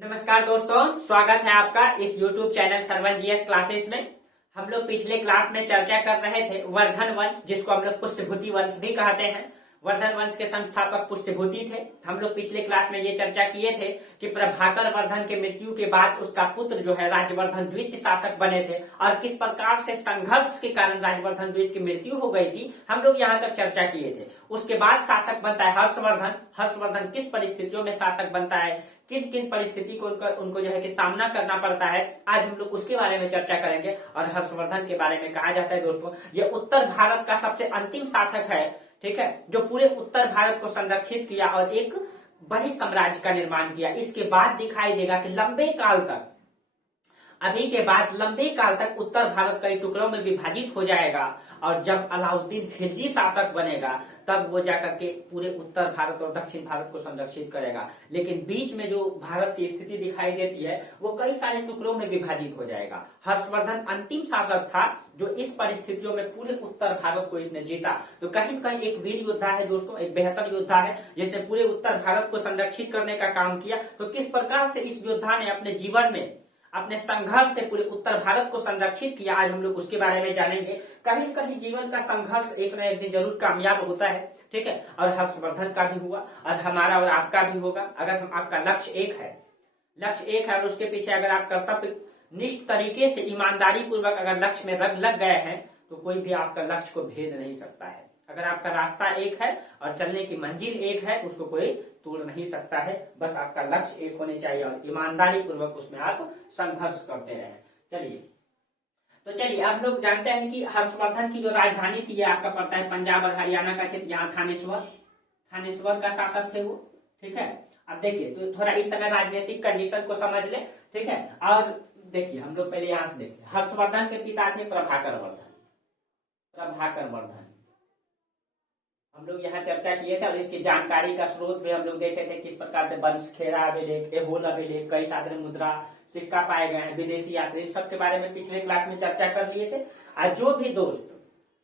नमस्कार दोस्तों, स्वागत है आपका इस YouTube channel Sarwan GS classes में। हम लोग पिछले क्लास में चर्चा कर रहे थे वर्धन वंश, जिसको हम लोग पुष्यभूति वंश भी कहते हैं। वर्धन वंश के संस्थापक पुष्यभूति थे। हम लोग पिछले क्लास में ये चर्चा किए थे कि प्रभाकर वर्धन के मृत्यु के बाद उसका पुत्र जो है राजवर्धन द्वितीय शासक बने थे और किस प्रकार से संघर्ष के कारण राजवर्धन द्वितीय की मृत्यु हो गई थी। हम लोग यहाँ तक चर्चा किए थे। उसके बाद शासक बनता है हर्षवर्धन। हर्षवर्धन किस परिस्थितियों में शासक बनता है, किन किन परिस्थिति को उनको जो है कि सामना करना पड़ता है, आज हम लोग उसके बारे में चर्चा करेंगे। और हर्षवर्धन के बारे में कहा जाता है दोस्तों, ये उत्तर भारत का सबसे अंतिम शासक है, ठीक है, जो पूरे उत्तर भारत को संरक्षित किया और एक बड़े साम्राज्य का निर्माण किया। इसके बाद दिखाई देगा कि लंबे काल तक, अभी के बाद लंबे काल तक उत्तर भारत कई टुकड़ों में विभाजित हो जाएगा और जब अलाउद्दीन खिलजी शासक बनेगा तब वो जाकर के पूरे उत्तर भारत और दक्षिण भारत को संरक्षित करेगा। लेकिन बीच में जो भारत की स्थिति दिखाई देती है वो कई सारे टुकड़ों में विभाजित हो जाएगा। हर्षवर्धन अंतिम शासक था जो इस परिस्थितियों में पूरे उत्तर भारत को इसने जीता। तो कहीं न कहीं एक वीर योद्धा है दोस्तों, एक बेहतर योद्धा है जिसने पूरे उत्तर भारत को संरक्षित करने का काम किया। तो किस प्रकार से इस योद्धा ने अपने जीवन में अपने संघर्ष से पूरे उत्तर भारत को संरक्षित किया, आज हम लोग उसके बारे में जानेंगे। कहीं न कहीं जीवन का संघर्ष एक न एक दिन जरूर कामयाब होता है, ठीक है, और हर्षवर्धन का भी हुआ और हमारा और आपका भी होगा। अगर हम आपका लक्ष्य एक है और उसके पीछे अगर आप कर्तव्य निष्ठ तरीके से ईमानदारी पूर्वक अगर लक्ष्य में लग गए हैं तो कोई भी आपका लक्ष्य को भेद नहीं सकता है। अगर आपका रास्ता एक है और चलने की मंजिल एक है तो उसको कोई तोड़ नहीं सकता है। बस आपका लक्ष्य एक होने चाहिए और ईमानदारी पूर्वक उसमें आप संघर्ष करते रहें। चलिए आप लोग जानते हैं कि हर्षवर्धन की जो राजधानी थी ये आपका पड़ता है पंजाब और हरियाणा का क्षेत्र। यहाँ थानेश्वर का शासक थे वो, ठीक है। अब देखिए तो थोड़ा इस समय राजनीतिक कंडीशन को समझ ले, ठीक है। और देखिए हम लोग पहले यहाँ से देखते, हर्षवर्धन के पिता थे प्रभाकर वर्धन। हम लोग यहाँ चर्चा किए थे और इसकी जानकारी का स्रोत भी हम लोग देखे थे, किस प्रकार से वंशखेड़ा अभिलेख, एहोल अभिलेख, कई साधन मुद्रा सिक्का पाए गए हैं, विदेशी यात्री, इन सब के बारे में पिछले क्लास में चर्चा कर लिए थे। और जो भी दोस्त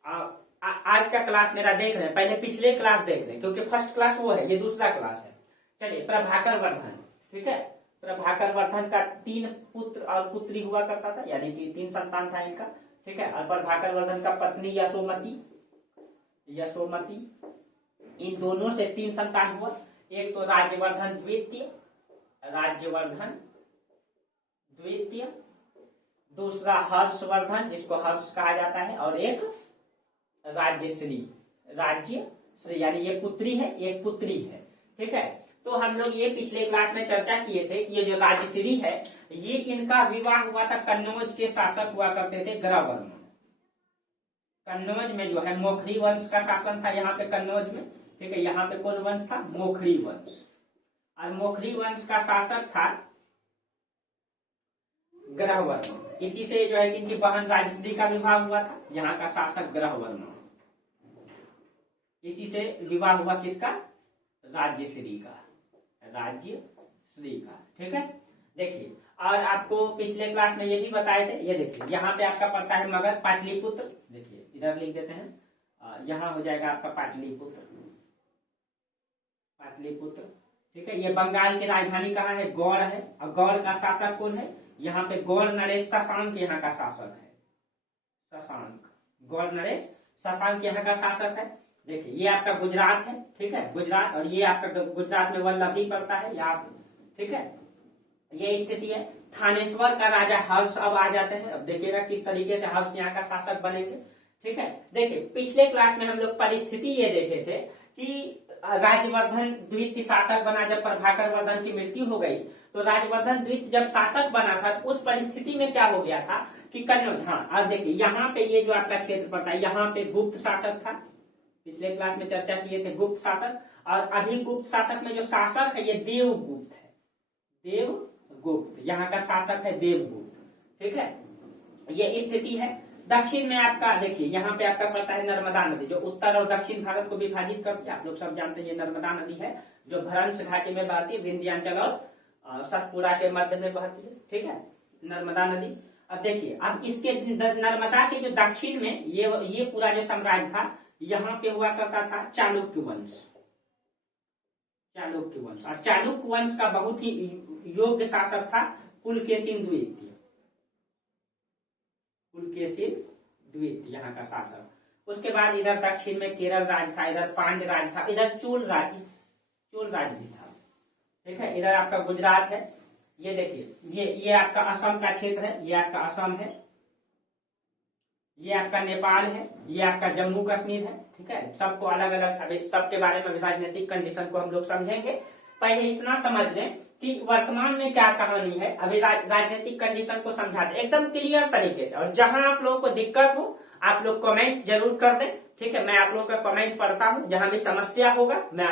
आज का क्लास मेरा देख रहे हैं, पहले पिछले क्लास देख रहे हैं क्योंकि फर्स्ट क्लास वो है, ये दूसरा क्लास है। चलिए प्रभाकर वर्धन, ठीक है, प्रभाकर वर्धन का 3 पुत्र और पुत्री हुआ करता था, यानी कि 3 संतान था इनका, ठीक है। और प्रभाकर वर्धन का पत्नी यशोमती, इन दोनों से 3 संतान हुआ। एक तो राज्यवर्धन द्वितीय, दूसरा हर्षवर्धन जिसको हर्ष कहा जाता है, और एक राज्यश्री यानी ये पुत्री है, एक पुत्री है, ठीक है। तो हम लोग ये पिछले क्लास में चर्चा किए थे कि ये जो राज्यश्री है ये इनका विवाह हुआ था कन्नौज के शासक हुआ करते थे ग्रहवर्मन। कन्नौज में जो है मोखरी वंश का शासन था यहाँ पे कन्नौज में, ठीक है। यहाँ पे कौन वंश था? मोखरी वंश। और मोखरी वंश का शासक था ग्रहवर्मन। इसी से जो है इनकी बहन राजश्री का विवाह हुआ था, यहाँ का शासक ग्रहवर्मन। इसी से विवाह हुआ किसका? राज्यश्री का, ठीक है। देखिए और आपको पिछले क्लास में ये भी बताए थे, ये देखिए यहाँ पे आपका पड़ता है मगध, पाटलिपुत्र, देखिए इधर लिख देते हैं, यहाँ हो जाएगा आपका पाटलिपुत्र, ठीक है। ये बंगाल की राजधानी कहाँ है? गौड़ है। और गौड़ का शासक कौन है? यहाँ पे गौड़ नरेश शशांक यहाँ का शासक है, गौड़ नरेश शशांक यहाँ का शासक है। देखिए ये आपका गुजरात है, ठीक है, गुजरात, और ये आपका गुजरात में वल्लभी पड़ता है यहाँ, ठीक है। ये स्थिति है। थानेश्वर का राजा हर्ष अब आ जाते हैं। अब देखिएगा किस तरीके से हर्ष यहाँ का शासक बनेंगे, ठीक है। देखिए पिछले क्लास में हम लोग परिस्थिति ये देखे थे कि राजवर्धन द्वितीय शासक बना, जब प्रभाकर वर्धन की मृत्यु हो गई तो राजवर्धन द्वितीय जब शासक बना था तो उस परिस्थिति में क्या हो गया था कि कन्नौज, हाँ अब देखिए यहाँ पे ये जो आपका क्षेत्र पड़ता है यहाँ पे गुप्त शासक था, पिछले क्लास में चर्चा किए थे गुप्त शासक। और अभी गुप्त शासक में जो शासक है ये देवगुप्त है, यहाँ का शासक है देवगुप्त, ठीक है। ये स्थिति है। दक्षिण में आपका देखिए यहाँ पे आपका पड़ता है नर्मदा नदी, जो उत्तर और दक्षिण भारत को विभाजित करती है। आप लोग सब जानते हैं ये नर्मदा नदी है जो भ्रंश घाटी में बहती है, विंध्याचल और सतपुरा के मध्य में बहती है, ठीक है, नर्मदा नदी। अब देखिए अब इसके नर्मदा के जो दक्षिण में ये पूरा जो साम्राज्य था यहाँ पे हुआ करता था चालुक्य चालुक्य वंश। और चालुक्य वंश का बहुत ही योग्य शासक था पुलकेशिन द्वितीय। पुलकेशिन द्वितीय यहाँ का शासक। उसके बाद इधर दक्षिण में केरल राज था, इधर पांड्य राज था, इधर चोल राज भी था। ठीक है, इधर आपका गुजरात है, ये देखिए ये आपका असम का क्षेत्र है, ये आपका असम है, ये आपका नेपाल है, ये आपका जम्मू कश्मीर है। ठीक है, सबको अलग अलग, अभी सबके बारे में राजनीतिक कंडीशन को हम लोग समझेंगे। पहले इतना समझ लें कि वर्तमान में क्या कहानी है, अभी राजनीतिक कंडीशन को समझाते एकदम क्लियर तरीके से। और जहां आप लोगों को दिक्कत हो आप लोग कमेंट जरूर कर दें। ठीक है, मैं आप लोगों का कमेंट पढ़ता हूं, जहां भी समस्या होगा मैं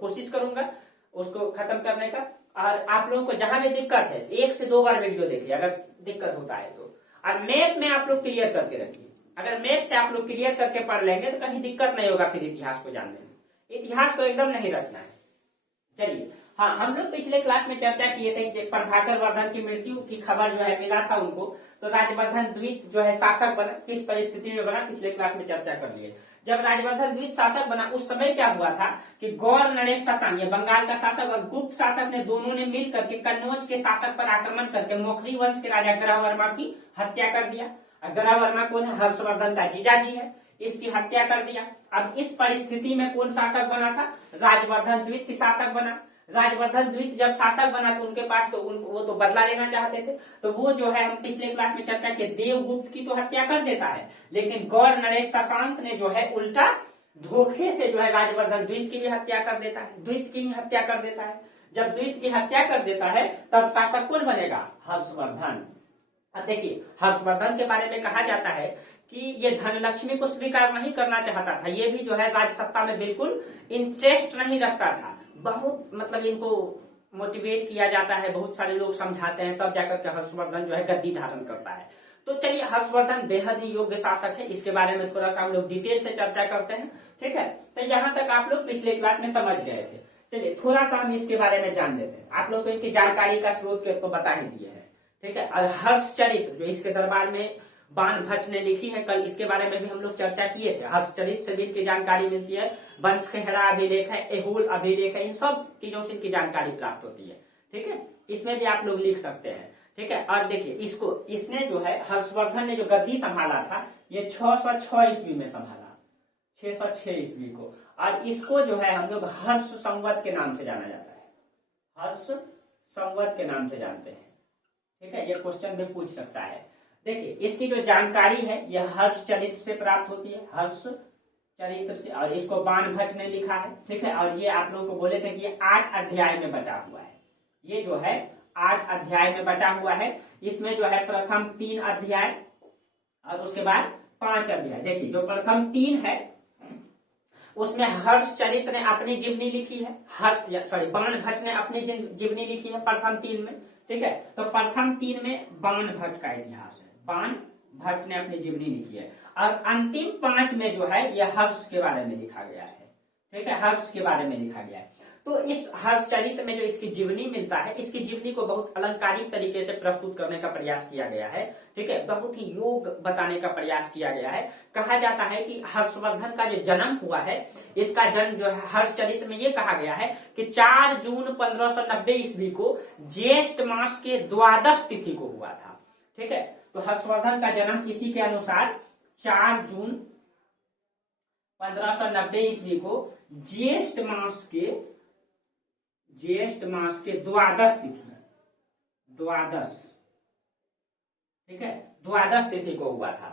कोशिश करूंगा उसको खत्म करने का। और आप लोगों को जहां भी दिक्कत है 1 से 2 बार वीडियो देखिए अगर दिक्कत होता है तो। और मैथ में आप लोग क्लियर करके रखिए, अगर मैथ से आप लोग क्लियर करके पढ़ लेंगे तो कहीं दिक्कत नहीं होगा फिर इतिहास को जानने में। इतिहास को एकदम नहीं रखना है। चलिए, हाँ, हम लोग पिछले क्लास में चर्चा किए थे कि प्रभाकर वर्धन की मृत्यु की खबर जो है मिला था उनको, तो राजवर्धन द्वितीय जो है शासक बना, किस परिस्थिति में बना पिछले क्लास में चर्चा कर लिए। जब राजवर्धन द्वितीय शासक बना उस समय क्या हुआ था कि गौर नरेश शशांक, ये बंगाल का शासक, और गुप्त शासक ने दोनों ने मिल करके कन्नौज के शासक पर आक्रमण करके मोखरी वंश के राजा ग्रहवर्मा की हत्या कर दिया। ग्रहवर्मा कौन है? हर्षवर्धन का जीजाजी है, इसकी हत्या कर दिया। अब इस परिस्थिति में कौन शासक बना था? राजवर्धन द्वितीय शासक बना। राजवर्धन द्वितीय जब शासक बना तो उनके पास तो वो तो बदला लेना चाहते थे, तो वो जो है हम पिछले क्लास में चर्चा किए देवगुप्त की तो हत्या कर देता है, लेकिन गौर नरेश शशांक ने जो है उल्टा धोखे से जो है राजवर्धन द्वितीय की भी हत्या कर देता है, द्वितीय की ही हत्या कर देता है। जब द्वितीय की हत्या कर देता है तब शासक कौन बनेगा? हर्षवर्धन। अब देखिए, हर्षवर्धन के बारे में कहा जाता है कि ये धनलक्ष्मी को स्वीकार नहीं करना चाहता था, ये भी जो है राजसत्ता में बिल्कुल इंटरेस्ट नहीं रखता था। बहुत मतलब इनको मोटिवेट किया जाता है, बहुत सारे लोग समझाते हैं, तब जाकर के हर्षवर्धन जो है गद्दी धारण करता है। तो चलिए, हर्षवर्धन बेहद ही योग्य शासक है, इसके बारे में थोड़ा सा हम लोग डिटेल से चर्चा करते हैं। ठीक है, तो यहाँ तक आप लोग पिछले क्लास में समझ गए थे। चलिए थोड़ा सा हम इसके बारे में जान लेते हैं। आप लोग को इनकी जानकारी का स्रोत के तो बता ही दिए है। ठीक है, और हर्षचरित जो इसके दरबार में बाण भट्ट ने लिखी है, कल इसके बारे में भी हम लोग चर्चा किए थे। हर्षचरित से भी इनकी जानकारी मिलती है, वंशखेड़ा अभिलेख है, एहोल अभिलेख है, इन सब चीजों से इनकी जानकारी प्राप्त होती है। ठीक है, इसमें भी आप लोग लिख सकते हैं। ठीक है, और देखिए इसने जो है हर्षवर्धन ने जो गद्दी संभाला था ये 606 ईस्वी में संभाला, 606 ईस्वी को। और इसको जो है हम लोग हर्ष संवत के नाम से जाना जाता है, हर्ष संवत के नाम से जानते हैं। ठीक है, ये क्वेश्चन भी पूछ सकता है। देखिए, इसकी जो जानकारी है यह हर्ष चरित्र से प्राप्त होती है, हर्ष चरित्र से, और इसको बाण भट्ट ने लिखा है। ठीक है, और ये आप लोगों को बोले थे कि ये 8 अध्याय में बटा हुआ है, ये जो है 8 अध्याय में बटा हुआ है। इसमें जो है प्रथम 3 अध्याय और उसके बाद 5 अध्याय। देखिए, जो प्रथम 3 है उसमें हर्ष चरित्र ने अपनी जीवनी लिखी है, बाण भट्ट ने अपनी जीवनी लिखी है प्रथम 3 में। ठीक है, तो प्रथम 3 में बाण भट्ट का इतिहास है, बाण भट्ट ने अपनी जीवनी लिखी है। और अंतिम 5 में जो है यह हर्ष के बारे में लिखा गया है। ठीक है, हर्ष के बारे में लिखा गया है। तो इस हर्ष चरित्र में जो इसकी जीवनी मिलता है, इसकी जीवनी को बहुत अलंकारिक तरीके से प्रस्तुत करने का प्रयास किया गया है। ठीक है, बहुत ही योग बताने का प्रयास किया गया है। कहा जाता है कि हर्षवर्धन का जो जन्म हुआ है, इसका जन्म जो है हर्ष चरित्र में ये कहा गया है कि 4 जून 1590 ईस्वी को ज्येष्ठ मास के द्वादश तिथि को हुआ था। ठीक है, तो हर्षवर्धन का जन्म इसी के अनुसार 4 जून 1590 ईस्वी को ज्येष्ठ मास के द्वादश तिथि, द्वादश, ठीक है, द्वादश तिथि को हुआ था।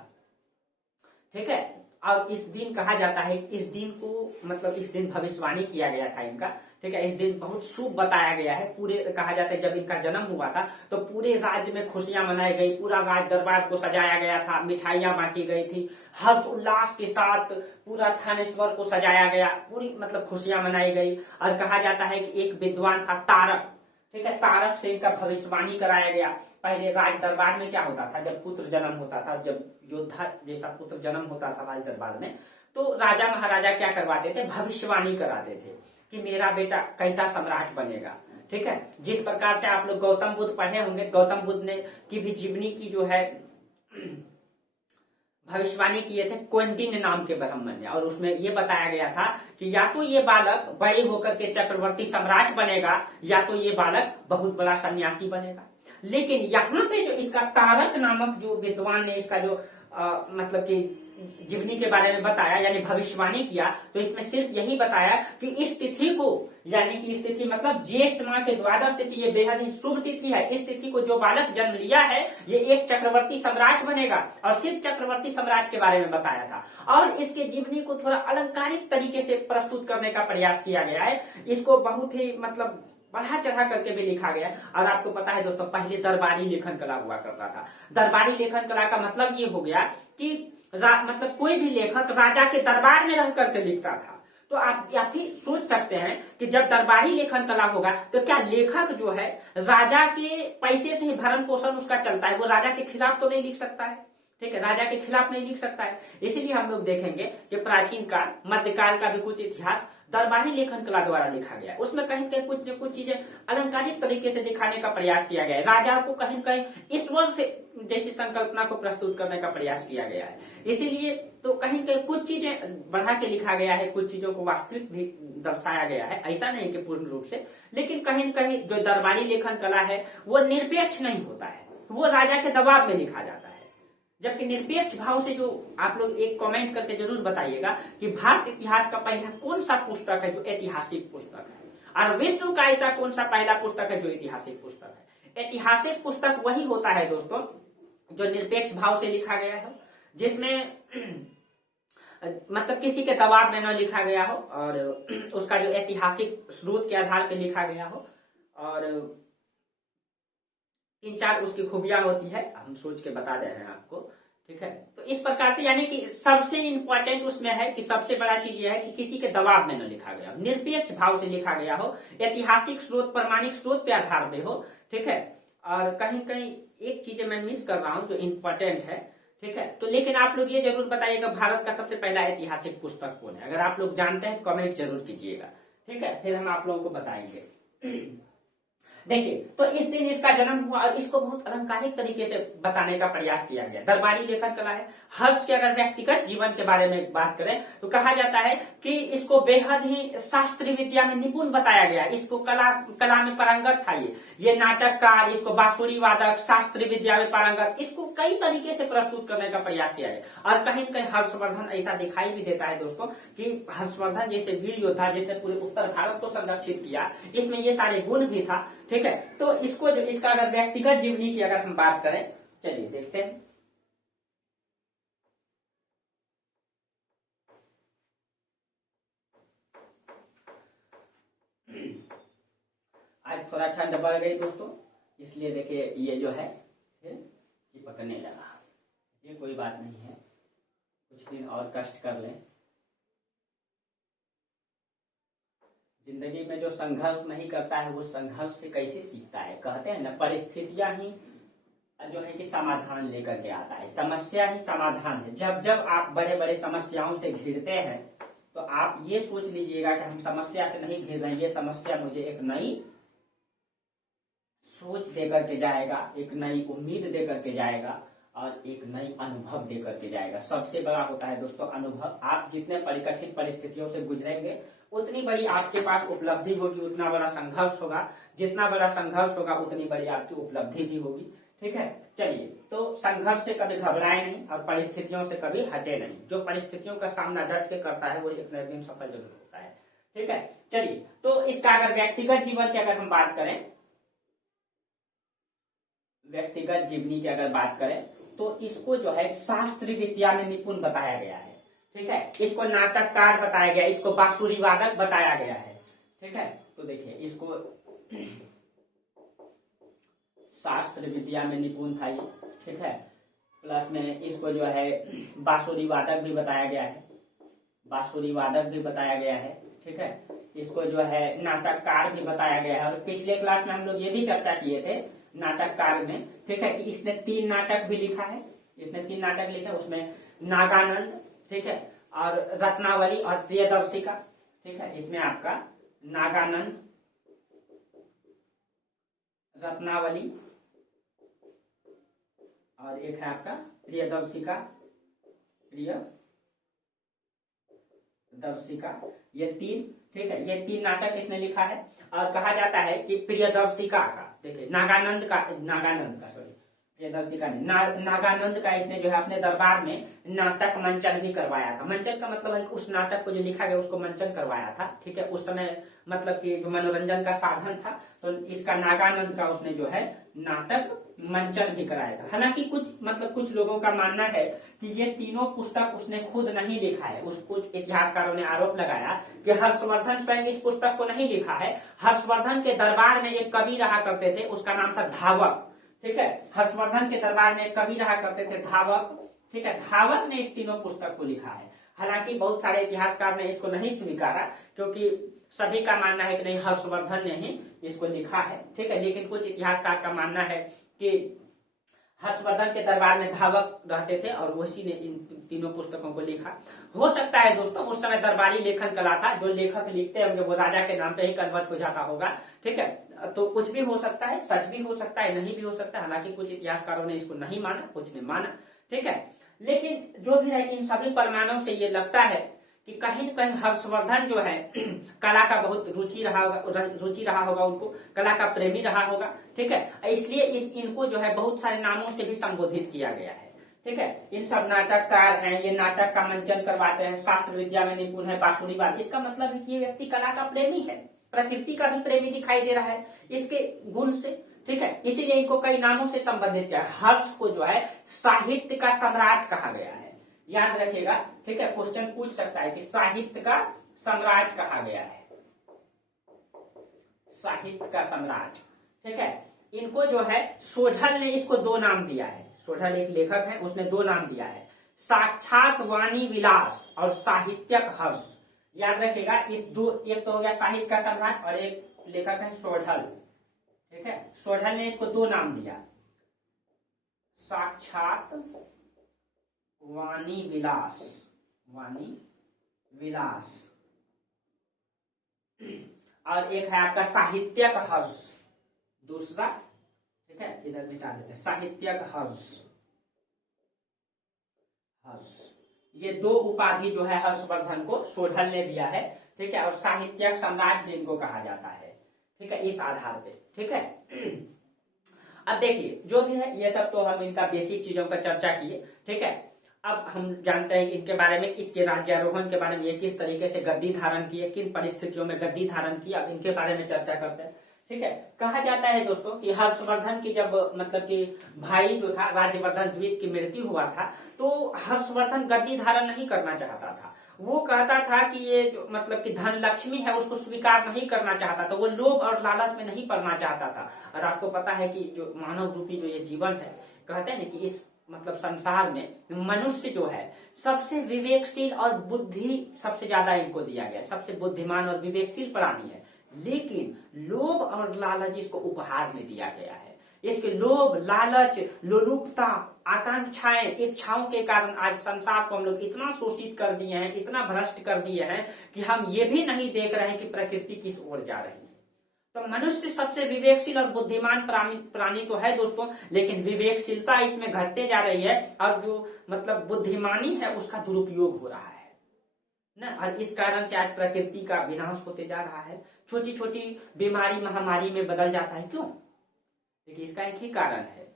ठीक है, अब इस दिन कहा जाता है, इस दिन को मतलब इस दिन भविष्यवाणी किया गया था इनका। ठीक है, इस दिन बहुत शुभ बताया गया है। पूरे कहा जाता है जब इनका जन्म हुआ था तो पूरे राज्य में खुशियां मनाई गई, पूरा राज दरबार को सजाया गया था, मिठाइयां बांटी गई थी, हर्ष उल्लास के साथ पूरा थानेश्वर को सजाया गया, पूरी मतलब खुशियां मनाई गई। और कहा जाता है कि एक विद्वान था तारक, ठीक है, तारक से इनका भविष्यवाणी कराया गया। पहले राज दरबार में क्या होता था, जब पुत्र जन्म होता था, जब योद्धा जैसा पुत्र जन्म होता था राज दरबार में, तो राजा महाराजा क्या करवाते थे, भविष्यवाणी कराते थे कि मेरा बेटा कैसा सम्राट बनेगा। ठीक है, जिस प्रकार से आप लोग गौतम बुद्ध पढ़े होंगे, गौतम बुद्ध ने की भी जीवनी की जो है भविष्यवाणी किए थे क्वेंटिन नाम के ब्राह्मण ने, और उसमें ये बताया गया था कि या तो ये बालक बड़े होकर के चक्रवर्ती सम्राट बनेगा या तो ये बालक बहुत बड़ा सन्यासी बनेगा। लेकिन यहाँ पे जो इसका तारक नामक जो विद्वान ने इसका जो मतलब कि जीवनी के बारे में बताया यानी भविष्यवाणी किया, तो इसमें सिर्फ यही बताया कि इस तिथि को यानी कि इस तिथि मतलब ज्येष्ठ माह के द्वादश तिथि, ये बेहद ही शुभ तिथि है। इस तिथि को जो बालक जन्म लिया है ये एक चक्रवर्ती सम्राट बनेगा, और सिर्फ चक्रवर्ती सम्राट के बारे में बताया था। और इसके जीवनी को थोड़ा अलंकारिक तरीके से प्रस्तुत करने का प्रयास किया गया है। इसको बहुत ही मतलब बढ़ा चढ़ा करके भी लिखा गया। और आपको पता है दोस्तों, पहले दरबारी लेखन कला हुआ करता था। दरबारी लेखन कला का मतलब ये हो गया कि मतलब कोई भी लेखक राजा के दरबार में रह करके लिखता था। तो आप भी सोच सकते हैं कि जब दरबारी लेखन कला होगा तो क्या लेखक जो है राजा के पैसे से ही भरण पोषण उसका चलता है, वो राजा के खिलाफ तो नहीं लिख सकता है। ठीक है, राजा के खिलाफ नहीं लिख सकता है। इसीलिए हम लोग देखेंगे कि प्राचीन काल मध्यकाल का भी कुछ इतिहास दरबारी लेखन कला द्वारा लिखा गया है। उसमें कहीं कहीं कुछ न कुछ चीजें अलंकारिक तरीके से दिखाने का प्रयास किया गया है। राजा को कहीं कहीं ईश्वर से जैसी संकल्पना को प्रस्तुत करने का प्रयास किया गया है। इसीलिए तो कहीं कहीं कुछ चीजें बढ़ा के लिखा गया है, कुछ चीजों को वास्तविक भी दर्शाया गया है, ऐसा नहीं कि पूर्ण रूप से। लेकिन कहीं कहीं जो दरबारी लेखन कला है वो निरपेक्ष नहीं होता है, वो राजा के दबाव में लिखा जाता है। जबकि निरपेक्ष भाव से जो आप लोग एक कमेंट करके जरूर बताइएगा कि भारत इतिहास का पहला कौन सा पुस्तक है जो ऐतिहासिक पुस्तक है, और विश्व का ऐसा कौन सा पहला पुस्तक है जो ऐतिहासिक पुस्तक है। ऐतिहासिक पुस्तक वही होता है दोस्तों जो निरपेक्ष भाव से लिखा गया है, जिसमें मतलब किसी के दबाव में न लिखा गया हो, और उसका जो ऐतिहासिक स्रोत के आधार पर लिखा गया हो, और 3-4 उसकी खूबियां होती है, हम सोच के बता दे रहे हैं आपको। ठीक है, तो इस प्रकार से यानी कि सबसे इंपॉर्टेंट उसमें है कि सबसे बड़ा चीज यह है कि किसी के दबाव में न लिखा गया हो, निरपेक्ष भाव से लिखा गया हो, ऐतिहासिक स्रोत प्रमाणिक स्रोत पे आधार पे हो। ठीक है, और कहीं कहीं एक चीज मैं मिस कर रहा हूं जो इम्पोर्टेंट है। ठीक है, तो लेकिन आप लोग ये जरूर बताइएगा भारत का सबसे पहला ऐतिहासिक पुस्तक कौन है। अगर आप लोग जानते हैं कमेंट जरूर कीजिएगा। ठीक है, फिर हम आप लोगों को बताएंगे। देखिए, तो इस दिन इसका जन्म हुआ और इसको बहुत अलंकारिक तरीके से बताने का प्रयास किया गया। दरबारी लेखन कला है। हर्ष के अगर व्यक्तिगत जीवन के बारे में बात करें तो कहा जाता है कि इसको बेहद ही शास्त्रीय विद्या में निपुण बताया गया। इसको कला में पारंगत था। ये नाटककार, इसको बांसुरी वादक, शास्त्रीय विद्या में पारंगत, इसको कई तरीके से प्रस्तुत करने का प्रयास किया गया। और कहीं कहीं हर्षवर्धन ऐसा दिखाई भी देता है दोस्तों कि हर्षवर्धन जैसे वीर योद्धा जिसने पूरे उत्तर भारत को संरक्षित किया, इसमें ये सारे गुण भी था। ठीक है, तो इसको जो इसका अगर व्यक्तिगत जीवनी की अगर हम बात करें, चलिए देखते हैं। आज थोड़ा ठंड बढ़ गई दोस्तों, इसलिए देखिए ये जो है चिपकने लगा। ये कोई बात नहीं है, कुछ दिन और कष्ट कर लें। जिंदगी में जो संघर्ष नहीं करता है वो संघर्ष से कैसे सीखता है। कहते हैं ना, परिस्थितियां ही जो है कि समाधान लेकर के आता है। समस्या ही समाधान है। जब जब आप बड़े बड़े समस्याओं से घिरते हैं तो आप ये सोच लीजिएगा कि हम समस्या से नहीं घिर रहे हैं, ये समस्या मुझे एक नई सोच देकर के जाएगा, एक नई उम्मीद देकर के जाएगा, और एक नई अनुभव देकर के जाएगा। सबसे बड़ा होता है दोस्तों अनुभव। आप जितने कठिन परिस्थितियों से गुजरेंगे उतनी बड़ी आपके पास उपलब्धि होगी, उतना बड़ा संघर्ष होगा। जितना बड़ा संघर्ष होगा उतनी बड़ी आपकी उपलब्धि भी होगी। ठीक है, चलिए, तो संघर्ष से कभी घबराए नहीं और परिस्थितियों से कभी हटे नहीं। जो परिस्थितियों का सामना डट के करता है वो एक न एक दिन सफल जरूर होता है। ठीक है, चलिए, तो इसका अगर व्यक्तिगत जीवन की अगर हम बात करें, व्यक्तिगत जीवनी की अगर बात करें तो इसको जो है शास्त्रीय विद्या में निपुण बताया गया है। ठीक है, इसको नाटककार बताया गया, इसको बांसुरी वादक बताया गया है। ठीक है, तो देखिए इसको शास्त्र विद्या में निपुण था ये। ठीक है, प्लस में इसको जो है बांसुरी वादक भी बताया गया है, बांसुरी वादक भी बताया गया है। ठीक है, इसको जो है नाटककार भी बताया गया है। और पिछले क्लास में हम लोग ये भी चर्चा किए थे नाटककार में। ठीक है, कि इसने 3 नाटक भी लिखा है। इसने 3 नाटक लिखे, उसमें नागानंद, ठीक है, और रत्नावली और प्रियदर्शिका। ठीक है, इसमें आपका नागानंद, रत्नावली और एक है आपका प्रियदर्शिका। प्रियदर्शिका, ये 3, ठीक है, ये 3 नाटक इसने लिखा है। और कहा जाता है कि प्रियदर्शिका का, देखिए नागानंद का सॉरी प्रियदर्शिका नहीं, नागानंद का इसने जो है अपने दरबार में नाटक मंचन भी करवाया था। मंचन का मतलब है कि उस नाटक को जो लिखा गया उसको मंचन करवाया था, ठीक है। उस समय मतलब कि जो मनोरंजन का साधन था, तो इसका नागानंद का उसने जो है नाटक मंचन भी कराया था। हालांकि कुछ लोगों का मानना है कि ये तीनों पुस्तक उसने खुद नहीं लिखा है। कुछ इतिहासकारों ने आरोप लगाया कि हर्षवर्धन स्वयं इस पुस्तक को नहीं लिखा है। हर्षवर्धन के दरबार में एक कवि रहा करते थे, उसका नाम था धावक, ठीक है। हर्षवर्धन के दरबार में एक कवि रहा करते थे धावक, ठीक है। धावक ने इस तीनों पुस्तक को लिखा है। हालांकि बहुत सारे इतिहासकार ने इसको नहीं स्वीकारा, क्योंकि सभी का मानना है कि नहीं हर्षवर्धन ने ही इसको लिखा है, ठीक है। लेकिन कुछ इतिहासकार का मानना है कि हर्षवर्धन के दरबार में धावक रहते थे और उसी ने इन तीनों पुस्तकों को लिखा। हो सकता है दोस्तों उस समय दरबारी लेखन कला था, जो लेखक लिखते होंगे वो राजा के नाम पे ही कन्वर्ट हो जाता होगा, ठीक है। तो कुछ भी हो सकता है, सच भी हो सकता है, नहीं भी हो सकता है। हालांकि कुछ इतिहासकारों ने इसको नहीं माना, कुछ ने माना, ठीक है। लेकिन जो भी है इन सभी प्रमाणों से ये लगता है कि कहीं न कहीं हर्षवर्धन जो है कला का बहुत रुचि रहा होगा, उनको कला का प्रेमी रहा होगा, ठीक है। इसलिए इनको जो है बहुत सारे नामों से भी संबोधित किया गया है, ठीक है। इन सब नाटककार हैं, ये नाटक का मंचन करवाते हैं, शास्त्र विद्या में निपुण है, बांसुरीवादक। इसका मतलब है कि ये व्यक्ति कला का प्रेमी है, प्रकृति का भी प्रेमी दिखाई दे रहा है इसके गुण से, ठीक है। इसीलिए इनको कई नामों से संबंधित किया। हर्ष को जो है साहित्य का सम्राट कहा गया है, याद रखिएगा, ठीक है। क्वेश्चन पूछ सकता है कि साहित्य का सम्राट कहा गया है, साहित्य का सम्राट, ठीक है। इनको जो है सोढल ने इसको 2 नाम दिया है। सोढल एक लेखक है, उसने 2 नाम दिया है, साक्षात वाणी विलास और साहित्यक हर्ष। याद रखिएगा इस दो, एक तो हो गया साहित्य का सम्राट और एक लेखक है सोढल, ठीक है। सोढल ने इसको 2 नाम दिया, साक्षात वाणी विलास और एक है आपका साहित्यक हर्ष, दूसरा, ठीक है, इधर मिटा देते हैं, साहित्यक हर्ष। ये 2 उपाधि जो है हर्षवर्धन को सोढल ने दिया है, ठीक है। और साहित्यक सम्राट भी इनको कहा जाता है, ठीक है, इस आधार पे, ठीक है। अब देखिए जो भी है ये सब तो हम इनका बेसिक चीजों का चर्चा किए, ठीक है। अब हम जानते हैं इनके बारे में, इसके राज्यारोहण के बारे में, ये किस तरीके से गद्दी धारण किए, किन परिस्थितियों में गद्दी धारण की, अब इनके बारे में चर्चा करते हैं, ठीक है। कहा जाता है दोस्तों कि हर्षवर्धन की जब मतलब कि भाई जो था राज्यवर्धन द्वितीय की मृत्यु हुआ था, तो हर्षवर्धन गद्दी धारण नहीं करना चाहता था। वो कहता था कि ये जो मतलब कि धन लक्ष्मी है उसको स्वीकार नहीं करना चाहता था, वो लोभ और लालच में नहीं पड़ना चाहता था। और आपको पता है कि जो मानव रूपी जो ये जीवन है, कहते हैं ना कि इस मतलब संसार में मनुष्य जो है सबसे विवेकशील और बुद्धि सबसे ज्यादा इनको दिया गया, सबसे बुद्धिमान और विवेकशील प्राणी है। लेकिन लोभ और लालच इसको उपहार में दिया गया है। इसके लोभ, लालच, लोलुपता, आकांक्षाएं, इच्छाओं के कारण आज संसार को हम लोग इतना शोषित कर दिए हैं, इतना भ्रष्ट कर दिए हैं कि हम ये भी नहीं देख रहे हैं कि प्रकृति किस ओर जा रही है। तो मनुष्य सबसे विवेकशील और बुद्धिमान प्राणी तो है दोस्तों, लेकिन विवेकशीलता इसमें घटते जा रही है और जो मतलब बुद्धिमानी है उसका दुरुपयोग हो रहा है ना। और इस कारण से आज प्रकृति का विनाश होते जा रहा है, छोटी छोटी बीमारी महामारी में बदल जाता है। क्यों? देखिए इसका एक ही कारण है।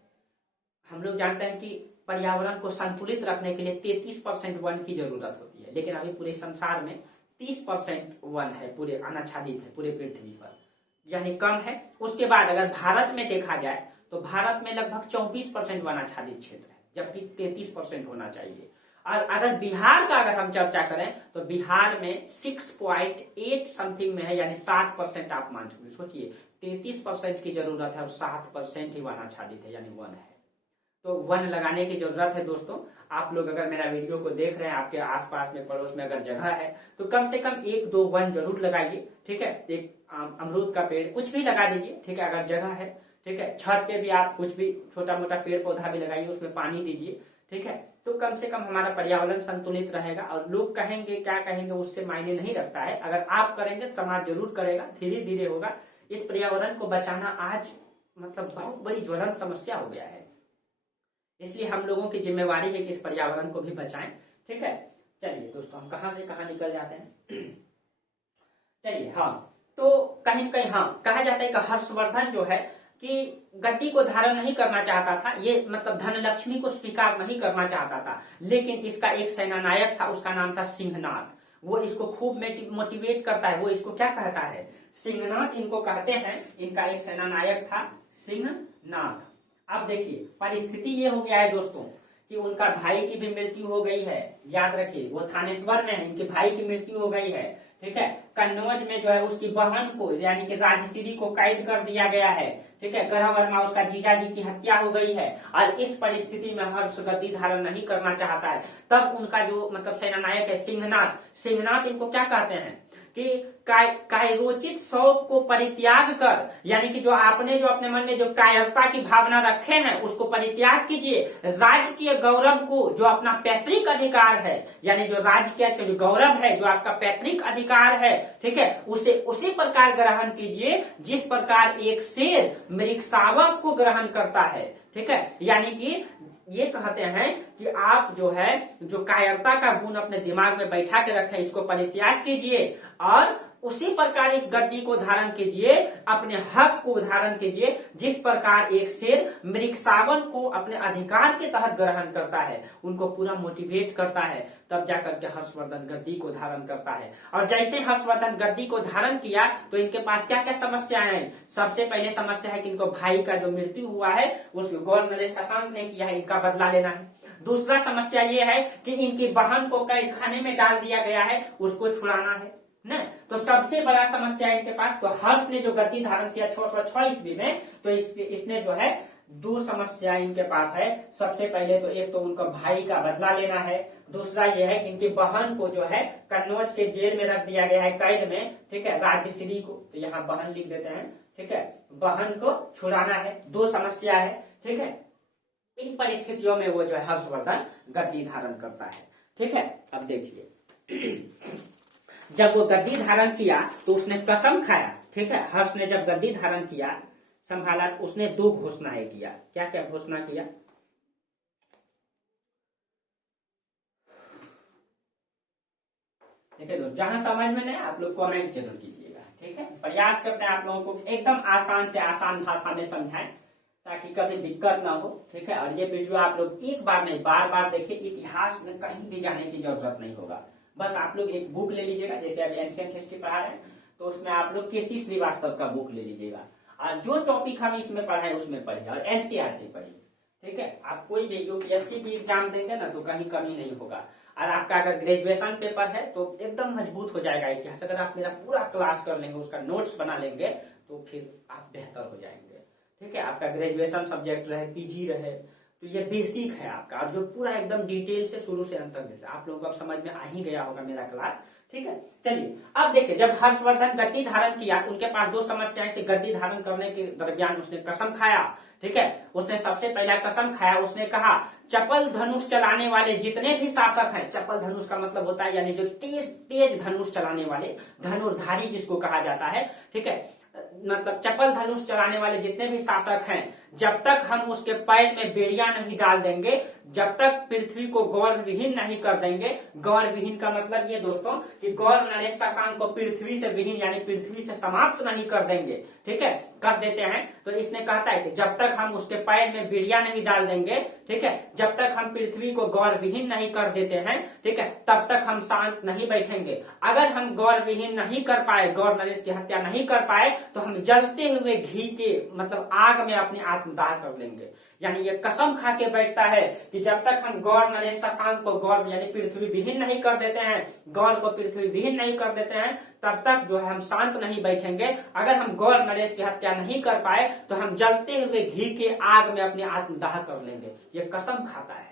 हम लोग जानते हैं कि पर्यावरण को संतुलित रखने के लिए 33% वन की जरूरत होती है, लेकिन अभी पूरे संसार में 30% वन है, पूरे अनाच्छादित है पूरे पृथ्वी पर, यानी कम है। उसके बाद अगर भारत में देखा जाए तो भारत में लगभग 24% वन आच्छादित क्षेत्र है, जबकि 33% होना चाहिए। और अगर बिहार का अगर हम चर्चा करें तो बिहार में 6.8 समथिंग में है, यानी 7% आप मान सकते। सोचिए 33% की जरूरत है और 7% ही वन आच्छादित है, यानी वन है। तो वन लगाने की जरूरत है दोस्तों। आप लोग अगर मेरा वीडियो को देख रहे हैं, आपके आसपास में पड़ोस में अगर जगह है तो कम से कम 1-2 वन जरूर लगाइए, ठीक है। एक अमरूद का पेड़ कुछ भी लगा दीजिए, ठीक है, अगर जगह है, ठीक है। छत पे भी आप कुछ भी छोटा मोटा पेड़ पौधा भी लगाइए, उसमें पानी दीजिए, ठीक है। तो कम से कम हमारा पर्यावरण संतुलित रहेगा। और लोग कहेंगे क्या कहेंगे उससे मायने नहीं रखता है, अगर आप करेंगे समाज जरूर करेगा, धीरे धीरे होगा। इस पर्यावरण को बचाना आज मतलब बहुत बड़ी ज्वलंत समस्या हो गया है, इसलिए हम लोगों की जिम्मेवारी है कि इस पर्यावरण को भी बचाएं, ठीक है, चलिए दोस्तों हम कहां से कहां निकल जाते हैं। चलिए हाँ, तो कहीं कहीं हाँ कहा जाता है कि हर्षवर्धन जो है कि गद्दी को धारण नहीं करना चाहता था, ये मतलब धनलक्ष्मी को स्वीकार नहीं करना चाहता था, लेकिन इसका एक सेनानायक था, उसका नाम था सिंहनाथ। वो इसको खूब मोटिवेट करता है। वो इसको क्या कहता है, सिंहनाथ इनको कहते हैं। इनका एक सेनानायक था सिंहनाथ। अब देखिए परिस्थिति ये हो गया है दोस्तों कि उनका भाई की भी मृत्यु हो गई है, याद रखिए वो थानेश्वर में है, इनके भाई की मृत्यु हो गई है, ठीक है। कन्नौज में जो है उसकी बहन को यानी कि राजश्री को कैद कर दिया गया है, ठीक है। ग्रह वर्मा उसका जीजा जी की हत्या हो गई है, और इस परिस्थिति में हर्ष गद्दी धारण नहीं करना चाहता है। तब उनका जो मतलब सेनानायक है सिंहनाथ इनको क्या कहते हैं कि कायरोचित शौक को परित्याग कर, यानी कि जो आपने जो अपने मन में जो कायरता की भावना रखे हैं उसको परित्याग कीजिए। राजकीय गौरव को, जो अपना पैतृक अधिकार है, यानी जो राजकीय का जो गौरव है, जो आपका पैतृक अधिकार है, ठीक है, उसे उसी प्रकार ग्रहण कीजिए जिस प्रकार एक शेर मृग शावक को ग्रहण करता है, ठीक है। यानी कि ये कहते हैं कि आप जो है जो कायरता का गुण अपने दिमाग में बैठा के रखें, इसको परित्याग कीजिए और उसी प्रकार इस गद्दी को धारण कीजिए, अपने हक को धारण कीजिए जिस प्रकार एक शेर मृग शावक को अपने अधिकार के तहत ग्रहण करता है, उनको पूरा मोटिवेट करता है, तब जाकर के हर्षवर्धन गद्दी को धारण करता है। और जैसे हर्षवर्धन गद्दी को धारण किया तो इनके पास क्या क्या समस्याएं हैं। सबसे पहले समस्या है कि इनको भाई का जो मृत्यु हुआ है उस गौर नरेश शशांक ने किया है, इनका बदला लेना है। दूसरा समस्या ये है कि इनकी बहन को कैद खाने में डाल दिया गया है, उसको छुड़ाना है न। तो सबसे बड़ा समस्या है इनके पास। तो हर्ष ने जो गद्दी धारण किया 606 ईस्वी में, तो इसने जो है दो समस्या इनके पास है। सबसे पहले तो एक तो उनका भाई का बदला लेना है, दूसरा यह है कि इनकी बहन को जो है कन्नौज के जेल में रख दिया गया है, कैद में, ठीक है, राजश्री को, तो यहाँ बहन लिख देते हैं, ठीक है, बहन को छुड़ाना है। दो समस्या है, ठीक है। इन परिस्थितियों में वो जो है हर्षवर्धन गद्दी धारण करता है, ठीक है। अब देखिए जब वो गद्दी धारण किया तो उसने कसम खाया, ठीक है। हर्ष ने जब गद्दी धारण किया संभाला, उसने दो घोषणाएं किया। क्या क्या घोषणा किया, ठीक है दोस्तों, जहां समझ में नहीं आप लोग कमेंट जरूर कीजिएगा, ठीक है। प्रयास करते हैं आप लोगों को एकदम आसान से आसान भाषा में समझाएं ताकि कभी दिक्कत ना हो, ठीक है। और ये वीडियो आप लोग एक बार नहीं बार बार देखिए, इतिहास में कहीं भी जाने की जरूरत नहीं होगा। बस आप लोग एक बुक ले लीजिएगा, जैसे अभी एंशिएंट हिस्ट्री पढ़ा रहे हैं तो उसमें आप लोग केसी श्रीवास्तव का बुक ले लीजिएगा, और जो टॉपिक हम इसमें पढ़ाए उसमें पढ़िए, और एनसीईआरटी पढ़िए, ठीक है। आप कोई भी यूपीएससी भी एग्जाम देंगे ना तो कहीं कमी नहीं होगा। और आपका अगर ग्रेजुएशन पेपर है तो एकदम मजबूत हो जाएगा इतिहास। अगर आप मेरा पूरा क्लास कर लेंगे, उसका नोट्स बना लेंगे तो फिर आप बेहतर हो जाएंगे, ठीक है। आपका ग्रेजुएशन सब्जेक्ट रहे, पीजी रहे, तो ये बेसिक है आपका, और जो पूरा एकदम डिटेल से शुरू से अंत तक देता है। आप लोगों को अब समझ में आ ही गया होगा मेरा क्लास, ठीक है। चलिए अब देखिए, जब हर्षवर्धन गद्दी धारण किया उनके पास दो समस्याएं थी। गद्दी धारण करने के दरमियान उसने कसम खाया, ठीक है। उसने सबसे पहला कसम खाया, उसने कहा चपल धनुष चलाने वाले जितने भी शासक हैं, चपल धनुष का मतलब होता है यानी जो तेज धनुष चलाने वाले, धनुर्धारी जिसको कहा जाता है, ठीक है, मतलब चपल धनुष चलाने वाले जितने भी शासक हैं, जब तक हम उसके पैर में बेड़ियां नहीं डाल देंगे, जब तक पृथ्वी को गौर विहीन नहीं कर देंगे। गौर विहीन का मतलब ये दोस्तों कि गौर नरेश शशांक को पृथ्वी से विहीन यानी पृथ्वी से समाप्त नहीं कर देंगे, ठीक है, कर देते हैं। तो इसने कहता है कि जब तक हम उसके पैर में बेड़ियां नहीं डाल देंगे, ठीक है, जब तक हम पृथ्वी को गौर विहीन नहीं कर देते हैं, ठीक है, तब तक हम शांत नहीं बैठेंगे। अगर हम गौर विहीन नहीं कर पाए, गौर नरेश की हत्या नहीं कर पाए, तो हम जलते हुए घी के मतलब आग में अपनी आत्मदाह कर लेंगे। यानी ये कसम खा के बैठता है कि जब तक हम गौर नरेश शशांक को गौर यानी पृथ्वी विहीन नहीं कर देते हैं, गौर को पृथ्वी विहीन नहीं कर देते हैं, तब तक जो है हम शांत नहीं बैठेंगे। अगर हम गौर नरेश की हत्या नहीं कर पाए तो हम जलते हुए घी के आग में अपनी आत्मदाह कर लेंगे। ये कसम खाता है।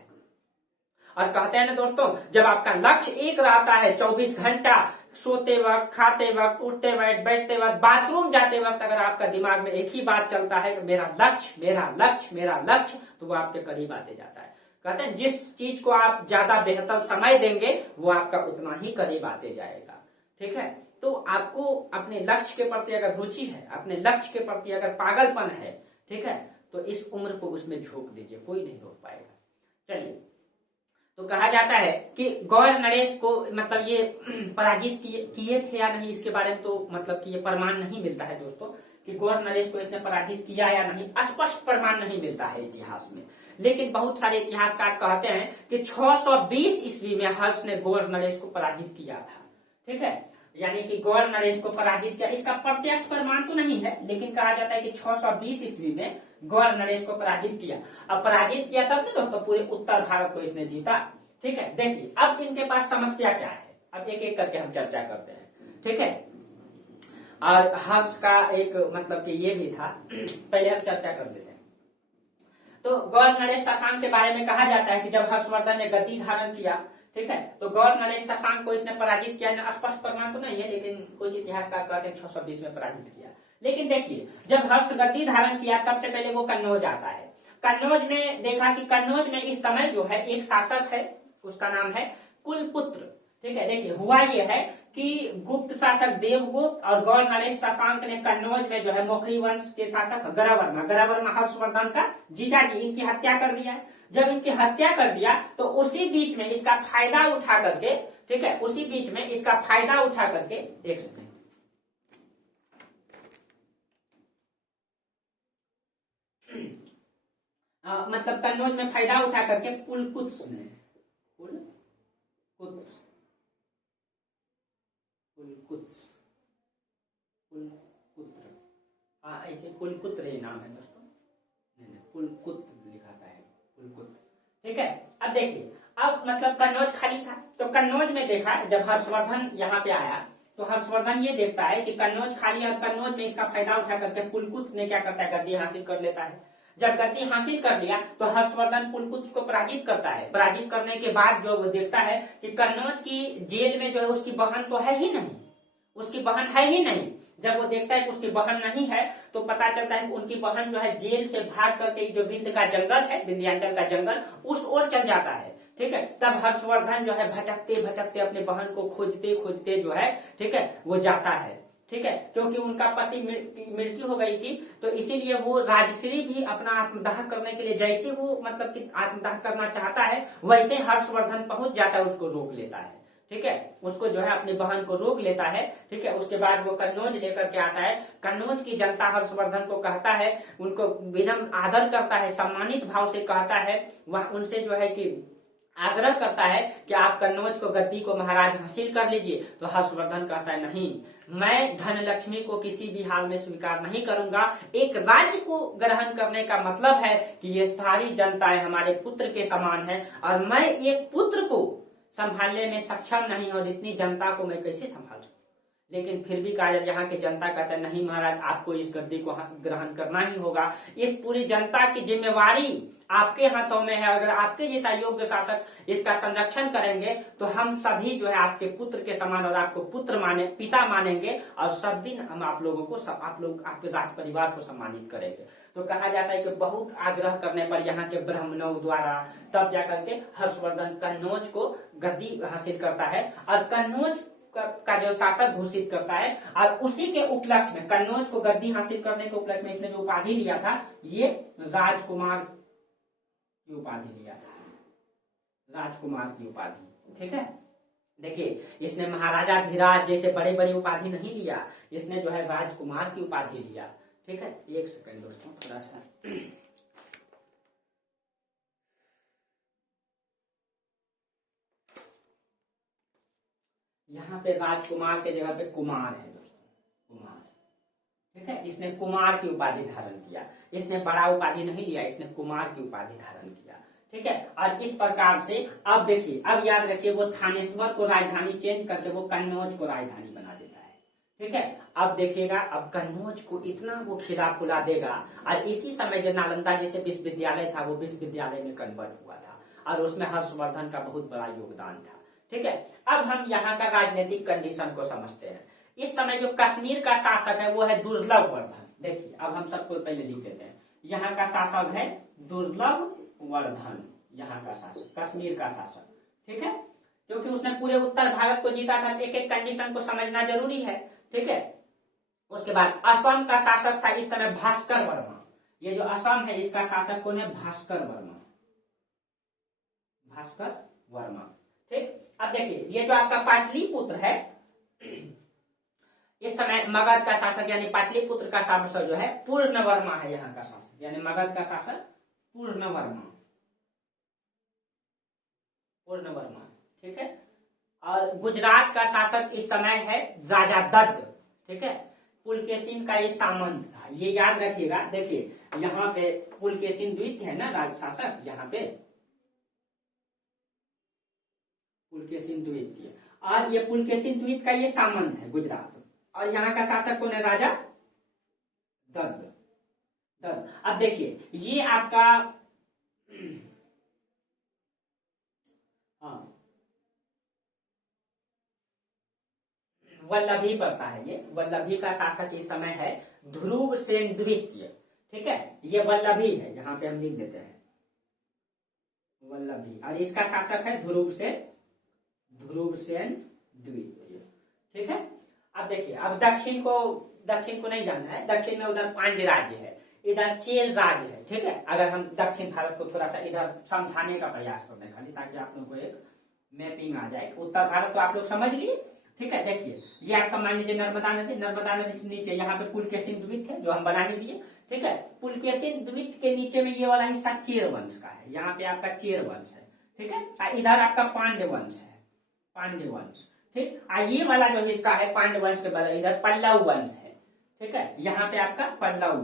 और कहते हैं ना दोस्तों, जब आपका लक्ष्य एक रहता है 24 घंटा, सोते वक्त, खाते वक्त, उठते वक्त, बैठते वक्त, बाथरूम जाते वक्त, अगर आपका दिमाग में एक ही बात चलता है कि मेरा लक्ष्य, मेरा लक्ष्य, मेरा लक्ष्य, तो वो आपके करीब आते जाता है। कहते हैं जिस चीज को आप ज्यादा बेहतर समय देंगे वो आपका उतना ही करीब आते जाएगा, ठीक है। तो आपको अपने लक्ष्य के प्रति अगर रुचि है, अपने लक्ष्य के प्रति अगर पागलपन है, ठीक है, तो इस उम्र को उसमें झोंक दीजिए, कोई नहीं रोक पाएगा। चलिए, तो कहा जाता है कि गौर नरेश को मतलब ये पराजित किए थे या नहीं, इसके बारे में तो मतलब कि ये प्रमाण नहीं मिलता है दोस्तों कि गौर नरेश को इसने पराजित किया या नहीं, स्पष्ट प्रमाण नहीं मिलता है इतिहास में। लेकिन बहुत सारे इतिहासकार कहते हैं कि 620 ईस्वी में हर्ष ने गौर नरेश को पराजित किया था। ठीक है, यानी कि गौर नरेश को पराजित किया, इसका प्रत्यक्ष प्रमाण तो नहीं है, लेकिन कहा जाता है कि 620 ईस्वी में गौर नरेश को पराजित किया। अब पराजित किया तब ना दोस्तों पूरे उत्तर भारत को इसने जीता। ठीक है, देखिए अब इनके पास समस्या क्या है, अब एक एक करके हम चर्चा करते हैं। ठीक है, और हर्ष का एक मतलब कि ये भी था, पहले हम चर्चा कर लेते हैं। तो गौर नरेश शशांक के बारे में कहा जाता है कि जब हर्षवर्धन ने गद्दी धारण किया, ठीक है, तो गौर नरेश शशांक को इसने पराजित किया। स्पष्ट प्रमाण तो नहीं है, लेकिन कुछ इतिहासकार कहते हैं 620 में पराजित किया। लेकिन देखिए जब हर्ष गद्दी धारण किया सबसे पहले वो कन्नौज आता है। कन्नौज में देखा कि कन्नौज में इस समय जो है एक शासक है, उसका नाम है कुलपुत्र। ठीक है, देखिए हुआ ये है कि गुप्त शासक देवगुप्त और गौर नरेश शशांक ने कन्नौज में जो है मौखरी वंश के शासक गरावर्मा हर्षवर्धन का जीजाजी, इनकी हत्या कर दिया है। जब इनकी हत्या कर दिया तो उसी बीच में इसका फायदा उठा करके, ठीक है, उसी बीच में इसका फायदा उठा करके, एक सेकंड, मतलब कन्नौज में फायदा उठा करके पुलकुत्स ने ऐसे पुलकुत्र ये नाम है दोस्तों, पुलकुत्र लिखाता है, पुलकुत्र। ठीक है, अब देखिए अब मतलब कन्नौज खाली था, तो कन्नौज में देखा जब हर्षवर्धन यहाँ पे आया तो हर्षवर्धन ये देखता है कि कन्नौज खाली और कन्नौज में इसका फायदा उठा करके पुलकुत्स ने क्या करता है, गद्दी हासिल कर लेता है। जब गद्दी हासिल कर लिया तो हर्षवर्धन पुलकुत्स को पराजित करता है। पराजित करने के बाद जो वो देखता है कि कन्नौज की जेल में जो है उसकी बहन तो है ही नहीं, उसकी बहन है ही नहीं। जब वो देखता है कि उसकी बहन नहीं है तो पता चलता है कि उनकी बहन जो है जेल से भाग करके जो विंध्य का जंगल है, विंध्याचल का जंगल, उस ओर चल जाता है। ठीक है, तब हर्षवर्धन जो है भटकते भटकते अपने बहन को खोजते खोजते जो है, ठीक है, वो जाता है। ठीक है, क्योंकि उनका पति मृत्यु हो गई थी, तो इसीलिए वो राजश्री भी अपना आत्मदाह करने के लिए, जैसे वो मतलब कि आत्मदाह करना चाहता है वैसे हर्षवर्धन पहुंच जाता है, उसको रोक लेता है। ठीक है, उसको जो है अपनी बहन को रोक लेता है। ठीक है, उसके बाद वो कन्नौज लेकर के आता है। कन्नौज की जनता हर्षवर्धन को कहता है, उनको विनम्र आदर करता है, सम्मानित भाव से कहता है, वह उनसे जो है कि आग्रह करता है कि आप कन्नौज को, गद्दी को महाराज हासिल कर लीजिए। तो हर्षवर्धन कहता है नहीं, मैं धन लक्ष्मी को किसी भी हाल में स्वीकार नहीं करूंगा। एक राज्य को ग्रहण करने का मतलब है कि ये सारी जनताएं हमारे पुत्र के समान है और मैं एक पुत्र को संभालने में सक्षम नहीं, और इतनी जनता को मैं कैसे संभाल सकूं। लेकिन फिर भी कहा यहाँ की जनता कहता है नहीं महाराज, आपको इस गद्दी को ग्रहण करना ही होगा। इस पूरी जनता की जिम्मेवारी आपके हाथों में है। अगर आपके जैसा योग्य शासक इसका संरक्षण करेंगे तो हम सभी जो है आपके पुत्र के समान और आपको पुत्र माने, पिता मानेंगे, और सब दिन हम आप लोगों को, आप लोग आपके राज परिवार को सम्मानित करेंगे। तो कहा जाता है कि बहुत आग्रह करने पर यहाँ के ब्राह्मणों द्वारा तब जाकर के हर्षवर्धन कन्नौज को गद्दी हासिल करता है और कन्नौज का जो शासक घोषित करता है। और उसी के उपलक्ष्य में, कन्नौज को गद्दी हासिल करने के उपलक्ष्य में इसने जो उपाधि लिया था, ये राजकुमार की उपाधि लिया था, राजकुमार की उपाधि। ठीक है, देखिए इसने महाराजा धीराज जैसे बड़े बड़ी उपाधि नहीं लिया, इसने जो है राजकुमार की उपाधि लिया। ठीक है, एक सेकंड दोस्तों, थोड़ा सा यहाँ पे राजकुमार के जगह पे कुमार है दोस्तों, कुमार। ठीक है, इसने कुमार की उपाधि धारण किया, इसने बड़ा उपाधि नहीं लिया, इसने कुमार की उपाधि धारण किया। ठीक है, और इस प्रकार से अब देखिए, अब याद रखिए वो थानेश्वर को राजधानी चेंज करके वो कन्नौज को राजधानी बना देता है। ठीक है, अब देखिएगा, अब कन्नौज को इतना वो खिला खुला देगा, और इसी समय जो नालंदा जैसे विश्वविद्यालय था वो विश्वविद्यालय में कन्वर्ट हुआ था, और उसमें हर्षवर्धन का बहुत बड़ा योगदान था। ठीक है, अब हम यहाँ का राजनीतिक कंडीशन को समझते हैं। इस समय जो कश्मीर का शासक है वो है दुर्लभ वर्धन। देखिए अब हम सबको पहले लिख देते हैं, यहाँ का शासक है दुर्लभ वर्धन, यहाँ का शासक, कश्मीर का शासक। ठीक है, क्योंकि उसने पूरे उत्तर भारत को जीता था, एक एक कंडीशन को समझना जरूरी है। ठीक है, उसके बाद असम का शासक था इस समय भास्कर वर्मा। ये जो असम है इसका शासक कौन है? भास्कर वर्मा, भास्कर वर्मा। ठीक, अब देखिए ये जो आपका पाटलिपुत्र है, इस समय मगध का शासक यानी पाटलिपुत्र का शासक जो है पूर्णवर्मा है, यहाँ का शासक यानी मगध का शासक पूर्णवर्मा, पूर्णवर्मा। ठीक है, और गुजरात का शासक इस समय है राजा दत्त। ठीक है, पुलकेशिन का ये सामंत था, ये याद रखिएगा। देखिए यहाँ पे पुलकेशिन द्वितीय है ना राज शासक, यहाँ पे पुलकेशिन द्वितीय, और ये पुलकेशिन द्वितीय का ये सामंत है गुजरात, और यहाँ का शासक कौन है? राजा दत्त। अब देखिए ये आपका वल्लभी पड़ता है, ये वल्लभी का शासक इस समय है ध्रुव सेन द्वितीय। ठीक है, ये वल्लभी है, यहाँ पे हम लिख देते हैं वल्लभी, और इसका शासक है ध्रुव सेन द्वितीय। ठीक है, अब देखिए अब दक्षिण को नहीं जानना है, दक्षिण में उधर पांड्य राज्य है, इधर चेल राज्य है। ठीक है, अगर हम दक्षिण भारत को थोड़ा सा इधर समझाने का प्रयास करते हैं खाली, ताकि आप लोगों को एक मैपिंग आ जाए। उत्तर भारत तो आप लोग समझ लिए। ठीक है, देखिए ये आपका मान लीजिए नर्मदा नदी से नीचे यहाँ पे पुलकेशिन द्वीप है जो हम बना ही दिए। ठीक है, पुलकेशिन द्वीप के नीचे में ये वाला हिस्सा चेर वंश का है, यहाँ पे आपका चेर वंश है। ठीक है, इधर आपका पांड्य वंश है, पांड्य वंश। ठीक, ये वाला जो हिस्सा है पांड्य वंश के बगल इधर पल्लव वंश है। ठीक है, यहाँ पे आपका पल्लव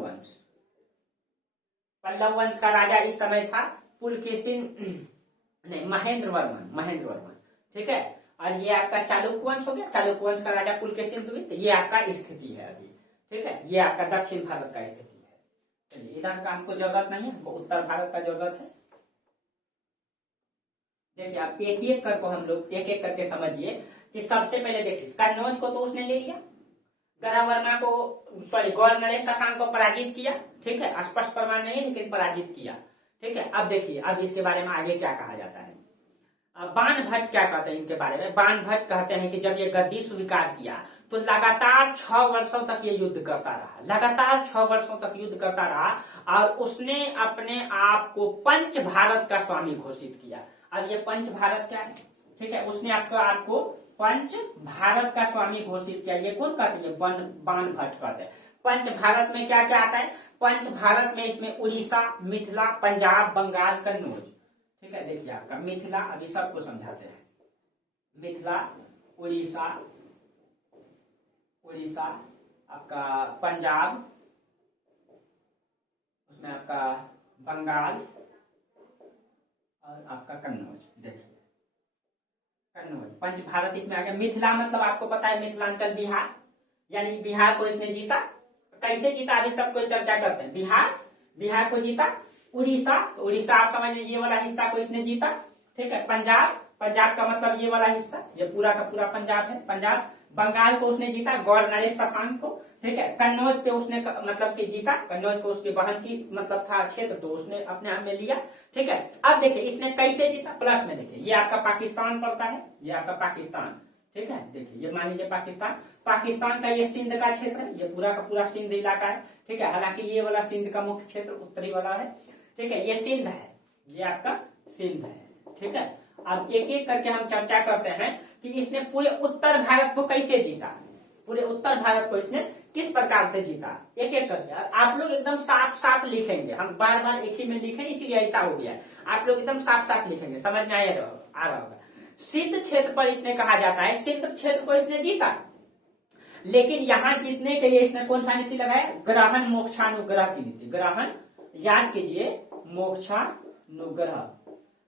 वंश का राजा इस समय था पुलकेशिन नहीं महेंद्र वर्मन। ठीक है, और ये आपका चालुक्य वंश हो गया, चालुक्य वंश का राजा पुलकेशिन द्वितीय, ये आपका स्थिति है अभी। ठीक है, ये आपका दक्षिण भारत का स्थिति है। चलिए इधर का हमको जरूरत नहीं है, हमको उत्तर भारत का जरूरत है। देखिए आप एक करके समझिए कि सबसे पहले देखिए कन्नौज को तो उसने ले लिया, गौर नरेश शशांक को पराजित किया। ठीक है, स्पष्ट प्रमाण नहीं है लेकिन पराजित किया। ठीक है, अब देखिए अब इसके बारे में आगे क्या कहा जाता है। बाण भट्ट क्या कहते हैं इनके बारे में? बाण भट्ट कहते हैं कि जब ये गद्दी स्वीकार किया तो लगातार 6 वर्षों तक ये युद्ध करता रहा, लगातार 6 वर्षों तक युद्ध करता रहा, और उसने अपने आप को पंच भारत का स्वामी घोषित किया। अब ये पंच भारत क्या है? ठीक है, उसने आपको पंच भारत का स्वामी घोषित किया। ये कौन कहते हैं? बाण भट्ट कहते हैं। पंच भारत में क्या क्या आता है? पंच भारत में इसमें उड़ीसा, मिथिला, पंजाब, बंगाल, कन्नौज। ठीक है, देखिए आपका मिथिला, अभी सबको समझाते हैं। मिथिला, उड़ीसा आपका पंजाब, उसमें आपका बंगाल और आपका कन्नौज। देखिए कन्नौज पंच भारत इसमें आ गया। मिथिला मतलब आपको पता है मिथिलांचल बिहार, यानी बिहार को इसने जीता। कैसे जीता अभी सबको चर्चा करते हैं। बिहार को जीता। उड़ीसा आप समझ लीजिए, ये वाला हिस्सा को इसने जीता। ठीक है, पंजाब का मतलब ये वाला हिस्सा, ये पूरा का पूरा पंजाब है, पंजाब। बंगाल को उसने जीता, गौर नरेश शशांक को। ठीक है, कन्नौज पे उसने मतलब कि जीता, कन्नौज को उसके बहन की मतलब था क्षेत्र, तो उसने अपने आप में लिया। ठीक है, अब देखिए इसने कैसे जीता, प्लस में देखिए ये आपका पाकिस्तान पड़ता है, ये आपका पाकिस्तान। ठीक है, देखिए ये मान लीजिए पाकिस्तान का ये सिंध का क्षेत्र है, ये पूरा का पूरा सिंध इलाका है। ठीक है, हालांकि ये वाला सिंध का मुख्य क्षेत्र उत्तरी वाला है। ठीक है, ये सिंध है, ये आपका सिंध है। ठीक है, अब एक एक करके हम चर्चा करते हैं कि इसने पूरे उत्तर भारत को कैसे जीता, पूरे उत्तर भारत को इसने किस प्रकार से जीता, एक एक करके। आप लोग एकदम साफ साफ लिखेंगे, हम बार बार एक ही में लिखें इसीलिए ऐसा हो गया है। आप लोग एकदम साफ साफ लिखेंगे, समझ में आ रहा होगा। सिंध क्षेत्र पर इसने कहा जाता है, सिंध क्षेत्र को इसने जीता, लेकिन यहाँ जीतने के लिए इसने कौन सा नीति लगाया? ग्रहण मोक्षानुग्रह की नीति। ग्रहण याद कीजिए, मोक्षानुग्रह।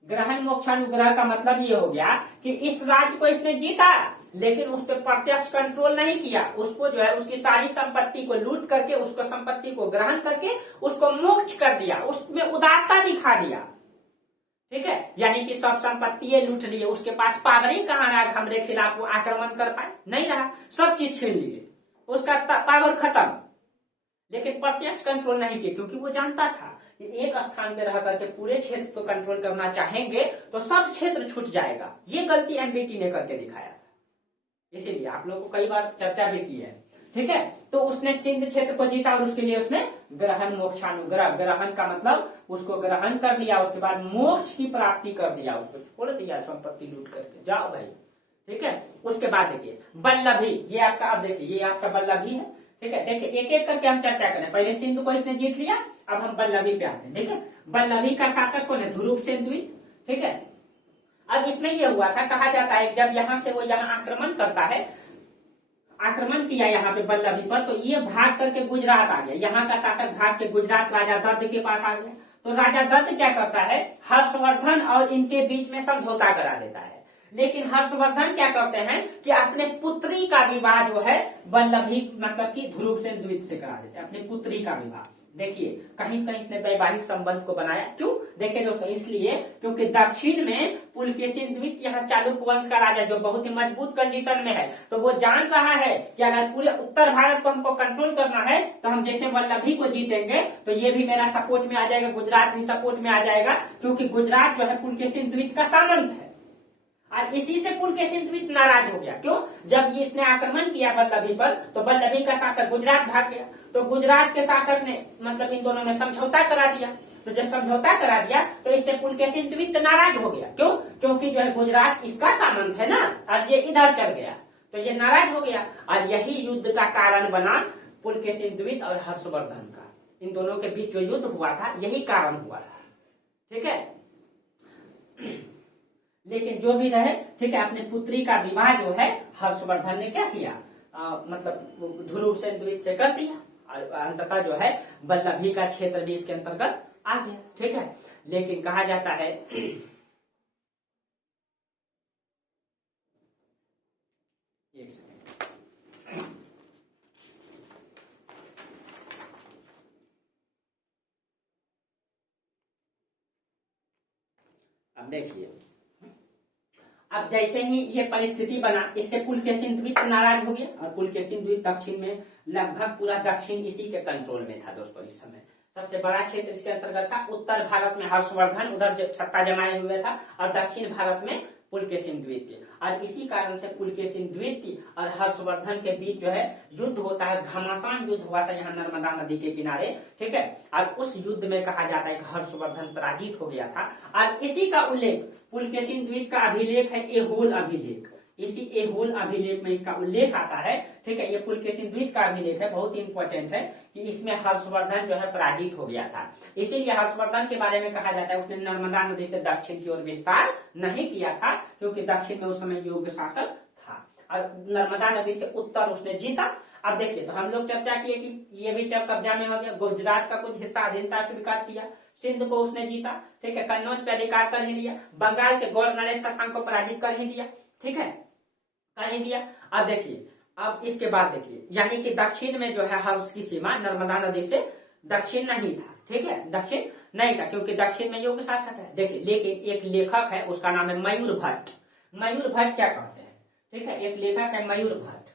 ग्रहण मोक्षानुग्रह का मतलब ये हो गया कि इस राज्य को इसने जीता, लेकिन उस पर प्रत्यक्ष कंट्रोल नहीं किया। उसको जो है उसकी सारी संपत्ति को लूट करके, उसको संपत्ति को ग्रहण करके उसको मोक्ष कर दिया, उसमें उदारता दिखा दिया। ठीक है, यानी कि सब संपत्ति ये लूट लिए, उसके पास पावर ही कहाँ रहा हमरे खिलाफ वो आक्रमण कर पाए, नहीं रहा, सब चीज छीन लिए, उसका पावर खत्म। लेकिन प्रत्यक्ष कंट्रोल नहीं किया, क्योंकि वो जानता था कि एक स्थान पे रह करके पूरे क्षेत्र को कंट्रोल करना चाहेंगे तो सब क्षेत्र छूट जाएगा। ये गलती एमबीटी ने करके दिखाया था, इसीलिए आप लोगों को कई बार चर्चा भी की है। ठीक है। तो उसने सिंध क्षेत्र को जीता और उसके लिए उसने ग्रहण मोक्षानुग्रह, ग्रहण का मतलब उसको ग्रहण कर लिया, उसके बाद मोक्ष की प्राप्ति कर दिया, उसको छोड़ दिया संपत्ति लूट करके, जाओ भाई, ठीक है। उसके बाद देखिए बल्लभी, ये आपका, अब देखिए ये आपका बल्लभी है, ठीक है। देखिए एक एक करके हम चर्चा करें, पहले सिंधु को इसने जीत लिया, अब हम बल्लभी पे आते हैं, ठीक है। बल्लभी का शासक कौन है? ध्रुव सेन द्वितीय, ठीक है। अब इसमें यह हुआ था, कहा जाता है जब यहां से वो यहाँ आक्रमण करता है, आक्रमण किया यहाँ पे बल्लभी पर, तो ये भाग करके गुजरात आ गया, यहाँ का शासक भाग के गुजरात राजा दत्त के पास आ गया। तो राजा दत्त क्या करता है, हर्षवर्धन और इनके बीच में समझौता करा देता है। लेकिन हर्षवर्धन क्या करते हैं कि अपने पुत्री का विवाह जो है बल्लभी मतलब कि ध्रुव सेन द्वितीय से करा देते हैं, अपनी पुत्री का विवाह। देखिए कहीं कहीं इसने वैवाहिक संबंध को बनाया, क्यों? देखिए दोस्तों, इसलिए क्योंकि दक्षिण में पुलकेशिन द्वितीय यहाँ चालुक्य वंश का राजा जो बहुत ही मजबूत कंडीशन में है, तो वो जान रहा है कि अगर पूरे उत्तर भारत को हमको कंट्रोल करना है तो हम जैसे वल्लभी को जीतेंगे तो ये भी मेरा सपोर्ट में आ जाएगा, गुजरात भी सपोर्ट में आ जाएगा, क्योंकि गुजरात जो है पुलकेशिन द्वितीय का सामंत है। और इसी से पुलकेशिन द्वितीय नाराज हो गया, क्यों? जब ये इसने आक्रमण किया बल्लभी पर, तो बल्लभी का शासक गुजरात भाग गया, तो गुजरात के शासक ने मतलब इन दोनों ने समझौता करा दिया। तो जब समझौता करा दिया तो इससे पुलकेशिन द्वितीय नाराज हो गया, क्यों? क्योंकि जो है गुजरात इसका सामंत है ना, और ये इधर चल गया, तो ये नाराज हो गया। और यही युद्ध का कारण बना पुलकेशिन द्वितीय और हर्षवर्धन का, इन दोनों के बीच जो युद्ध हुआ था यही कारण हुआ था, ठीक है। लेकिन जो भी रहे, ठीक है, अपने पुत्री का विवाह जो है हर्षवर्धन ने क्या किया, मतलब ध्रुव सेन द्वितीय से कर दिया, और अंततः जो है बल्लभी का क्षेत्र भी इसके अंतर्गत आ गया, ठीक है। लेकिन कहा जाता है एक सेकंड, अब देखिए, अब जैसे ही ये परिस्थिति बना, इससे पुलकेशिन द्वितीय नाराज हो गया, और पुलकेशिन द्वितीय दक्षिण में लगभग पूरा दक्षिण इसी के कंट्रोल में था दोस्तों। इस समय सबसे बड़ा क्षेत्र इसके अंतर्गत था। उत्तर भारत में हर्षवर्धन उधर सत्ता जमाए हुए था, और दक्षिण भारत में पुलकेशिन द्वितीय। और इसी कारण से पुलकेशिन द्वितीय और हर्षवर्धन के बीच जो है युद्ध होता है, घमासान युद्ध हुआ था यहाँ नर्मदा नदी के किनारे, ठीक है। और उस युद्ध में कहा जाता है कि हर्षवर्धन पराजित हो गया था। और इसी का उल्लेख पुलकेशिन द्वितीय का अभिलेख है एहोल अभिलेख, इसी एहोल अभिलेख में इसका उल्लेख आता है, ठीक है। ये पुलकेशिन द्वितीय का अभिलेख है, बहुत इंपॉर्टेंट है कि इसमें हर्षवर्धन जो है पराजित हो गया था। इसीलिए हर्षवर्धन के बारे में कहा जाता है उसने नर्मदा नदी से दक्षिण की ओर विस्तार नहीं किया था, क्योंकि दक्षिण में उस समय योग्य शासक था, और नर्मदा नदी से उत्तर उसने जीता। अब देखिए, तो हम लोग चर्चा किए कि ये भी जब कब्जा में हो गया, गुजरात का कुछ हिस्सा अधीनता स्वीकार किया, सिंध को उसने जीता, ठीक है, कन्नौज पे अधिकार कर ही लिया, बंगाल के गौर नरेश शशांक को पराजित कर ही दिया, ठीक है, कर ही दिया। अब देखिए, अब इसके बाद देखिए, यानी कि दक्षिण में जो है हर्ष की सीमा नर्मदा नदी से दक्षिण नहीं था, ठीक है, दक्षिण नहीं था, क्योंकि दक्षिण में योग्य शासक है। देखिए, लेकिन एक लेखक है, उसका नाम है मयूर भट्ट। मयूर भट्ट क्या कहते हैं, ठीक है, एक लेखक है मयूर भट्ट।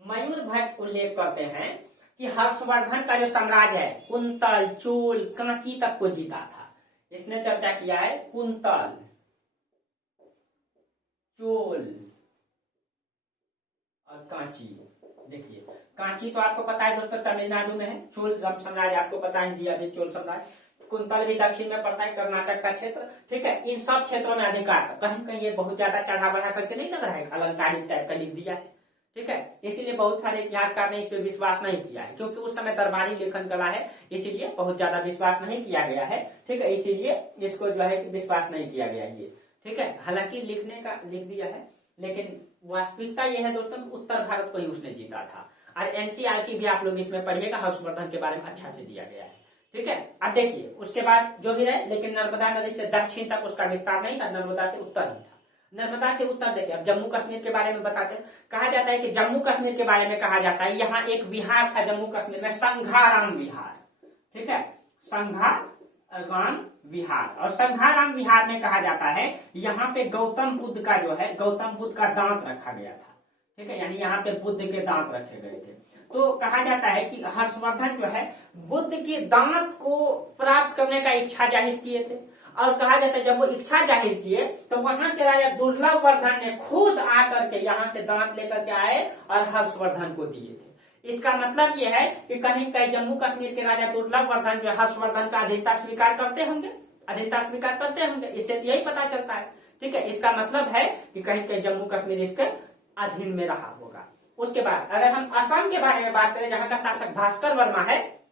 मयूर भट्ट उल्लेख करते हैं कि हर्षवर्धन का जो साम्राज्य है कुंतल, चोल, कांची तक को जीता था। इसने चर्चा किया है कुंतल, चोल और कांची। देखिए, कांची तो आपको पता है दोस्तों तमिलनाडु में है, चोल साम्राज्य आपको पता है इंडिया में चोल साम्राज्य, कुंतल भी दक्षिण में पड़ता है, कर्नाटक का क्षेत्र, ठीक है। इन सब क्षेत्रों में अधिकार था, कहीं कहीं ये बहुत ज्यादा चढ़ा बढ़ा करके नहीं लग रहा है, अलंकारिक टाइप का लिख दिया है, ठीक है। इसीलिए बहुत सारे इतिहासकार ने इस पर विश्वास नहीं किया है, क्योंकि उस समय दरबारी लेखन कला है, इसीलिए बहुत ज्यादा विश्वास नहीं किया गया है, ठीक है। इसीलिए इसको जो है विश्वास नहीं किया गया ये, ठीक है। हालांकि लिखने का लिख दिया है, लेकिन वास्तविकता यह है दोस्तों उत्तर भारत को ही उसने जीता था। और एनसीईआरटी भी आप लोग इसमें पढ़िएगा, हर्षवर्धन के बारे में अच्छा से दिया गया है, ठीक है। अब देखिए, उसके बाद जो भी रहे, लेकिन नर्मदा नदी से दक्षिण तक उसका विस्तार नहीं था, नर्मदा से उत्तर ही था। नर्मदा से उत्तर देखिए, अब जम्मू कश्मीर के बारे में बताते हैं। कहा जाता है कि जम्मू कश्मीर के बारे में कहा जाता है, यहाँ एक विहार था जम्मू कश्मीर में, संघाराम विहार, ठीक है, संघाराम विहार। और संघाराम विहार में कहा जाता है यहाँ पे गौतम बुद्ध का जो है, गौतम बुद्ध का दांत रखा गया था, ठीक है, यानी यहाँ पे बुद्ध के दांत रखे गए थे। तो कहा जाता है कि हर्षवर्धन जो है बुद्ध के दांत को प्राप्त करने का इच्छा जाहिर किए थे, और कहा जाता है जब वो इच्छा जाहिर किए तो वहां के राजा दुर्लभ वर्धन ने खुद आकर के यहाँ से दांत लेकर के आए और हर्षवर्धन को दिए थे। इसका मतलब ये है कि कहीं कहीं जम्मू कश्मीर के राजा दुर्लभ वर्धन जो हर्षवर्धन का अधीनता स्वीकार करते होंगे, इससे तो यही पता चलता है। ठीक है, इसका मतलब है कि कहीं कहीं जम्मू कश्मीर इसके अधीन में रहा होगा। उसके बाद अगर हम असम के बारे में बात करें, जहां का शासक भास्कर वर्मा है,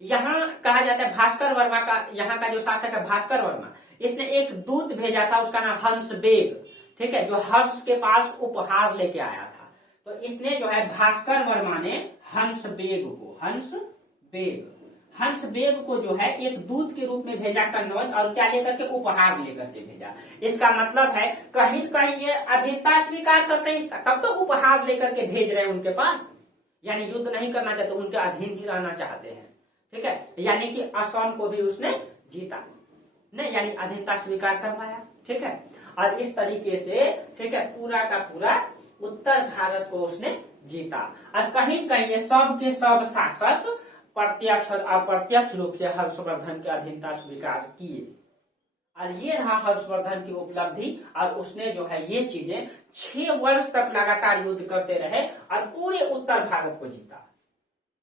यहाँ कहा जाता है भास्कर वर्मा का, यहाँ का जो शासक है भास्कर वर्मा, इसने एक दूत भेजा था, उसका नाम हंस बेग, ठीक है, जो हर्ष के पास उपहार लेके आया था। तो इसने जो है भास्कर वर्मा ने हंस बेग को जो है एक दूत के रूप में भेजा कन्नौज, और क्या लेकर के, उपहार लेकर के भेजा। इसका मतलब है कहीं कहीं ये अधीनता स्वीकार करते हैं इसका, तब तो उपहार लेकर के भेज रहे हैं उनके पास, यानी युद्ध नहीं करना चाहते, उनके अधीन ही रहना चाहते हैं। ठीक है, यानी कि असम को भी उसने जीता नहीं, यानी अधीनता स्वीकार करवाया। ठीक है, और इस तरीके से, ठीक है, पूरा का पूरा उत्तर भारत को उसने जीता। और कहीं कहीं ये सब के सब शासक प्रत्यक्ष और अप्रत्यक्ष रूप से हर्षवर्धन की अधीनता स्वीकार किए। और ये रहा हर्षवर्धन की उपलब्धि, और उसने जो है ये चीजें 6 वर्ष तक लगातार युद्ध करते रहे और पूरे उत्तर भारत को जीता।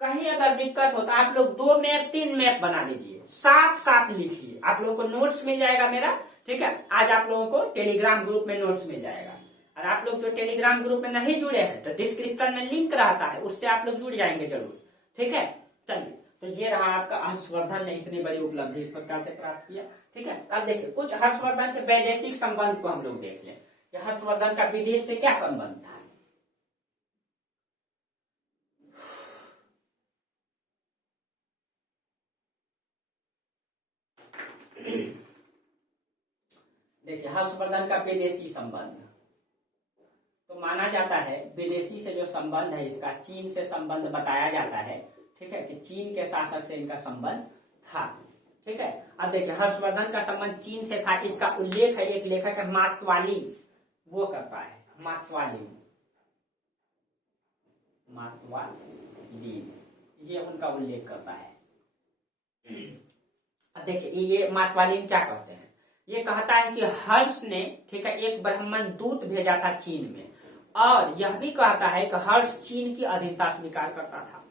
कहीं अगर दिक्कत हो तो आप लोग 2 मैप 3 मैप बना लीजिए, साथ साथ लिखिए, आप लोगों को नोट्स मिल जाएगा मेरा। ठीक है, आज आप लोगों को टेलीग्राम ग्रुप में नोट्स मिल जाएगा, और आप लोग जो टेलीग्राम ग्रुप में नहीं जुड़े हैं तो डिस्क्रिप्शन में लिंक रहता है, उससे आप लोग जुड़ जाएंगे जरूर। ठीक है, चलिए, तो ये रहा आपका हर्षवर्धन ने इतनी बड़ी उपलब्धि इस प्रकार से प्राप्त किया। ठीक है, अब देखिए कुछ हर्षवर्धन के वैदेशिक संबंध को हम लोग देख लें कि हर्षवर्धन का विदेश से क्या संबंध था। देखिए हर्षवर्धन का विदेशी संबंध, तो माना जाता है विदेशी से जो संबंध है इसका चीन से संबंध बताया जाता है। ठीक है, कि चीन के शासक से इनका संबंध था। ठीक है, अब देखिए हर्षवर्धन का संबंध चीन से था, इसका उल्लेख है एक लेखक है मातवाली, वो करता है, मातवाली, ये उनका उल्लेख करता है। अब देखिए ये मातवाली क्या कहते हैं, ये कहता है कि हर्ष ने, ठीक है, एक ब्राह्मण दूत भेजा था चीन में, और यह भी कहता है कि हर्ष चीन की अधीनता स्वीकार करता था।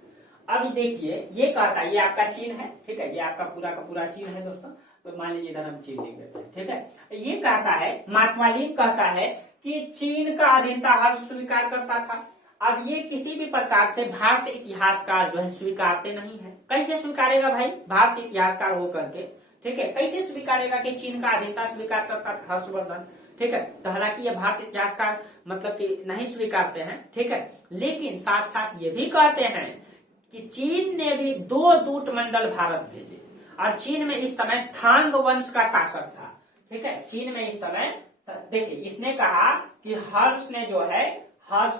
अभी देखिए ये कहता है, ये आपका चीन है, ठीक है, ये आपका पूरा का पूरा चीन है दोस्तों, तो मान लीजिए इधर हम चीन लिख देते हैं। ठीक है, ये कहता है, मातवाली कहता है कि चीन का अधीनता हर्ष स्वीकार करता था। अब ये किसी भी प्रकार से भारतीय इतिहासकार जो है स्वीकारते नहीं है। कैसे स्वीकारेगा भाई, भारतीय इतिहासकार होकर के, ठीक है, कैसे स्वीकारेगा कि चीन का अधीनता स्वीकार करता था हर्षवर्धन। ठीक है, तो हालांकि ये भारतीय इतिहासकार मतलब कि नहीं स्वीकारते हैं। ठीक है, लेकिन साथ साथ ये भी कहते हैं कि चीन ने भी 2 दूत मंडल भारत भेजे, और चीन में इस समय थांग वंश का शासक था। ठीक है, चीन में इस समय देखिए इसने कहा कि हर्ष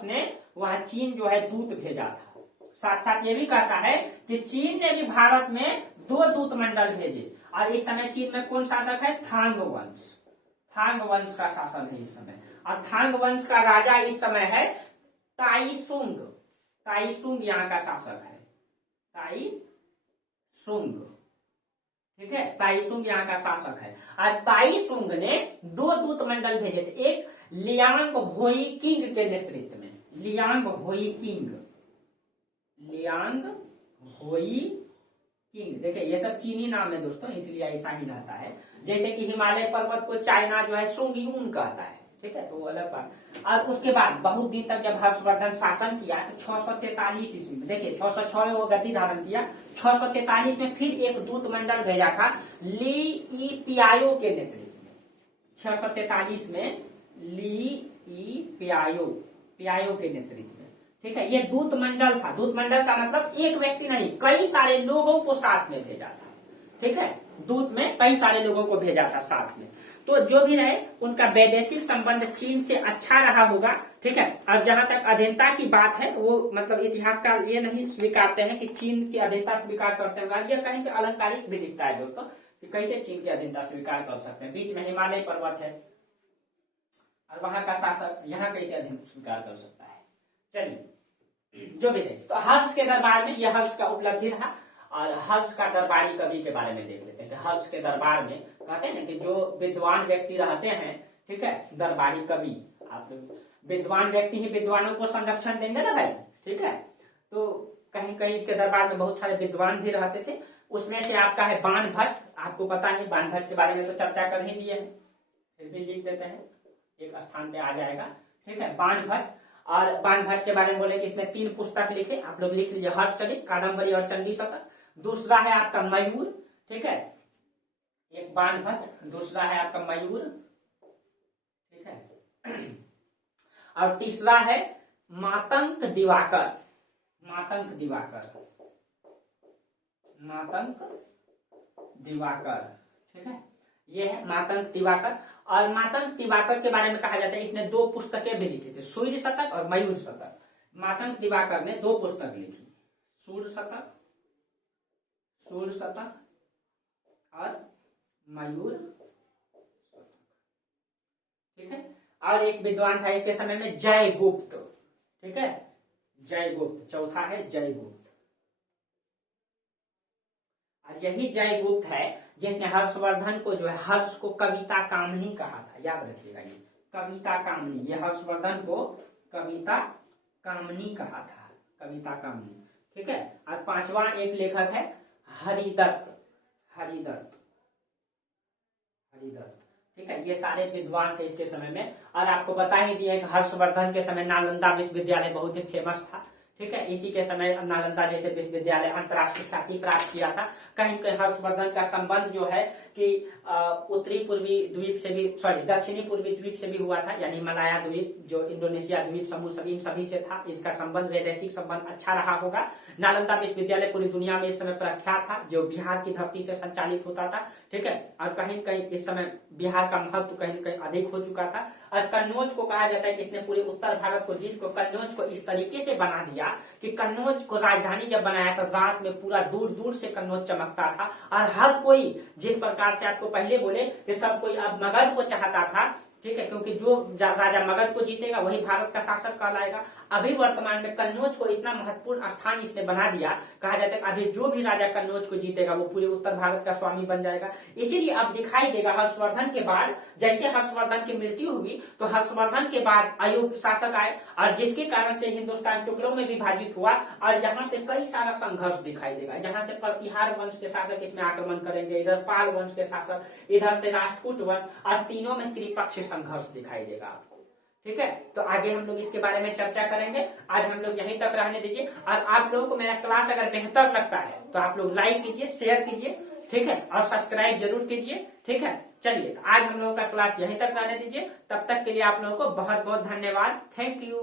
ने वह चीन जो है दूत भेजा था। साथ साथ ये भी कहता है कि चीन ने भी भारत में 2 दूत मंडल भेजे, और इस समय चीन में कौन शासक है, थांग वंश का शासन है इस समय, और थांग वंश का राजा इस समय है ताईसुंग यहाँ का शासक है, ताईसुंग। ठीक है, ताईसुंग यहाँ का शासक है, और ताईसुंग ने 2 दूत मंडल भेजे थे, एक लियांग होई किंग के नेतृत्व में, लियांग होई किंग। देखिए ये सब चीनी नाम है दोस्तों, इसलिए ऐसा ही रहता है। जैसे कि हिमालय पर्वत को चाइना जो है सुंगयून कहता है। ठीक है, तो वो अलग बात। और उसके बाद बहुत दिन तक जब हर्षवर्धन शासन किया तो 643 ईस्वी में, देखिए 606 में वो गद्दी धारण किया, 643 में फिर एक दूत मंडल भेजा था ली ई पियायो के नेतृत्व में। 643 में ली ई पियायो के नेतृत्व में। ठीक है, ये दूत मंडल था। दूत मंडल का मतलब एक व्यक्ति नहीं, कई सारे लोगों को साथ में भेजा था। ठीक है, दूत में कई सारे लोगों को भेजा था साथ में। तो जो भी रहे उनका वैदेशिक संबंध चीन से अच्छा रहा होगा। ठीक है, और जहां तक अधीनता की बात है वो मतलब इतिहासकार ये नहीं स्वीकारते हैं कि चीन की अधीनता स्वीकार करते होगा। ये कहीं पे अलंकारिक भी दिखता है दोस्तों कि कैसे चीन की अधीनता स्वीकार कर सकते हैं। बीच में हिमालय पर्वत है और वहां का शासक यहाँ कैसे अधीनता स्वीकार कर सकता है। चलिए जो भी रहे, तो हर्ष के दरबार में यह हर्ष का उपलब्धि रहा। और हर्ष का दरबारी कवि के बारे में देख लेते हैं कि हर्ष के दरबार में कहते हैं ना कि जो विद्वान व्यक्ति रहते हैं, ठीक है, दरबारी कवि, आप लोग विद्वान व्यक्ति ही विद्वानों को संरक्षण देंगे ना भाई, ठीक है। तो कहीं कहीं इसके दरबार में बहुत सारे विद्वान भी रहते थे, उसमें से आपका है बाण भट्ट। आपको पता है बाण भट्ट के बारे में तो चर्चा कर ही दिए हैं, फिर भी लिख देते हैं, एक स्थान पे आ जाएगा, ठीक है, बाण भट्ट। और बाण भट्ट के बारे में बोले कि इसने 3 पुस्तक लिखे, आप लोग लिख लीजिए, हर्षचरित, कादम्बरी और चंडी शतक। दूसरा है आपका मयूर, ठीक है, एक बाण भट्ट, दूसरा है आपका मयूर, ठीक है, और तीसरा है मातंग दिवाकर, मातंग दिवाकर, मातंग दिवाकर, ठीक है, ये है मातंग दिवाकर। और मातंग दिवाकर के बारे में कहा जाता है इसने 2 पुस्तकें भी लिखी थी, सूर्य शतक और मयूर शतक। मातंग दिवाकर ने 2 पुस्तक लिखी, सूर्य शतक, सूर्य शतक और मयूर शतक, ठीक है। और एक विद्वान था इसके समय में जयगुप्त, ठीक है, जयगुप्त, चौथा है जयगुप्त। और यही जयगुप्त है जिसने हर्षवर्धन को जो है हर्ष को कविता कामनी कहा था, याद रखिएगा, ये कविता कामनी, ये हर्षवर्धन को कविता कामनी कहा था, कविता कामनी, ठीक है। और 5वां एक लेखक है हरिदत्त, हरिदत्त, हरिदत्त, ठीक है। ये सारे विद्वान थे इसके समय में। और आपको बता ही दिया कि हर्षवर्धन के समय नालंदा विश्वविद्यालय बहुत ही फेमस था, ठीक है। इसी के समय नालंदा जैसे विश्वविद्यालय अंतर्राष्ट्रीय ख्याति प्राप्त किया था। कहीं कहीं हर्षवर्धन का संबंध जो है कि उत्तरी पूर्वी द्वीप से भी, सॉरी, दक्षिणी पूर्वी द्वीप से भी हुआ था, यानी हिमालय द्वीप, जो इंडोनेशिया द्वीप समूह, सभी इन सभी से था। इसका संबंध, वैदेशिक संबंध अच्छा रहा होगा। नालंदा विश्वविद्यालय पूरी दुनिया में इस समय प्रख्यात था, जो बिहार की धरती से संचालित होता था, ठीक है। और कहीं कहीं इस समय बिहार का महत्व कहीं कहीं अधिक हो चुका था। और कन्नौज को कहा जाता है कि इसने पूरे उत्तर भारत को जीत को कन्नौज को इस तरीके से बना दिया कि कन्नौज को राजधानी जब बनाया तो रात में पूरा दूर दूर से कन्नौज चमकता था। और हर कोई, जिस प्रकार से आपको पहले बोले कि सब कोई अब मगध को चाहता था, ठीक है, क्योंकि जो राजा मगध को जीतेगा वही भारत का शासक कहलाएगा। अभी वर्तमान में कन्नौज को इतना महत्वपूर्ण स्थान इसने बना दिया, कहा जाता है कि अभी जो भी राजा कन्नौज को जीतेगा वो पूरे उत्तर भारत का स्वामी बन जाएगा। इसीलिए अब दिखाई देगा हर्षवर्धन के बाद, जैसे हर्षवर्धन की मृत्यु हुई तो हर्षवर्धन के बाद अयोग्य शासक आए, और जिसके कारण से हिंदुस्तान टुकड़ों में विभाजित हुआ। और यहाँ पे कई सारा संघर्ष दिखाई देगा, जहां से प्रतिहार वंश के शासक इसमें आक्रमण करेंगे, इधर पाल वंश के शासक, इधर से राष्ट्रकूट वंश, और तीनों में त्रिपक्षीय संघर्ष दिखाई देगा आपको, ठीक है। तो आगे हम लोग इसके बारे में चर्चा करेंगे। आज हम लोग यहीं तक रहने दीजिए। और आप लोगों को मेरा क्लास अगर बेहतर लगता है तो आप लोग लाइक कीजिए, शेयर कीजिए, ठीक है, और सब्सक्राइब जरूर कीजिए, ठीक है। चलिए, आज हम लोगों का क्लास यहीं तक रहने दीजिए। तब तक के लिए आप लोगों को बहुत बहुत धन्यवाद। Thank you.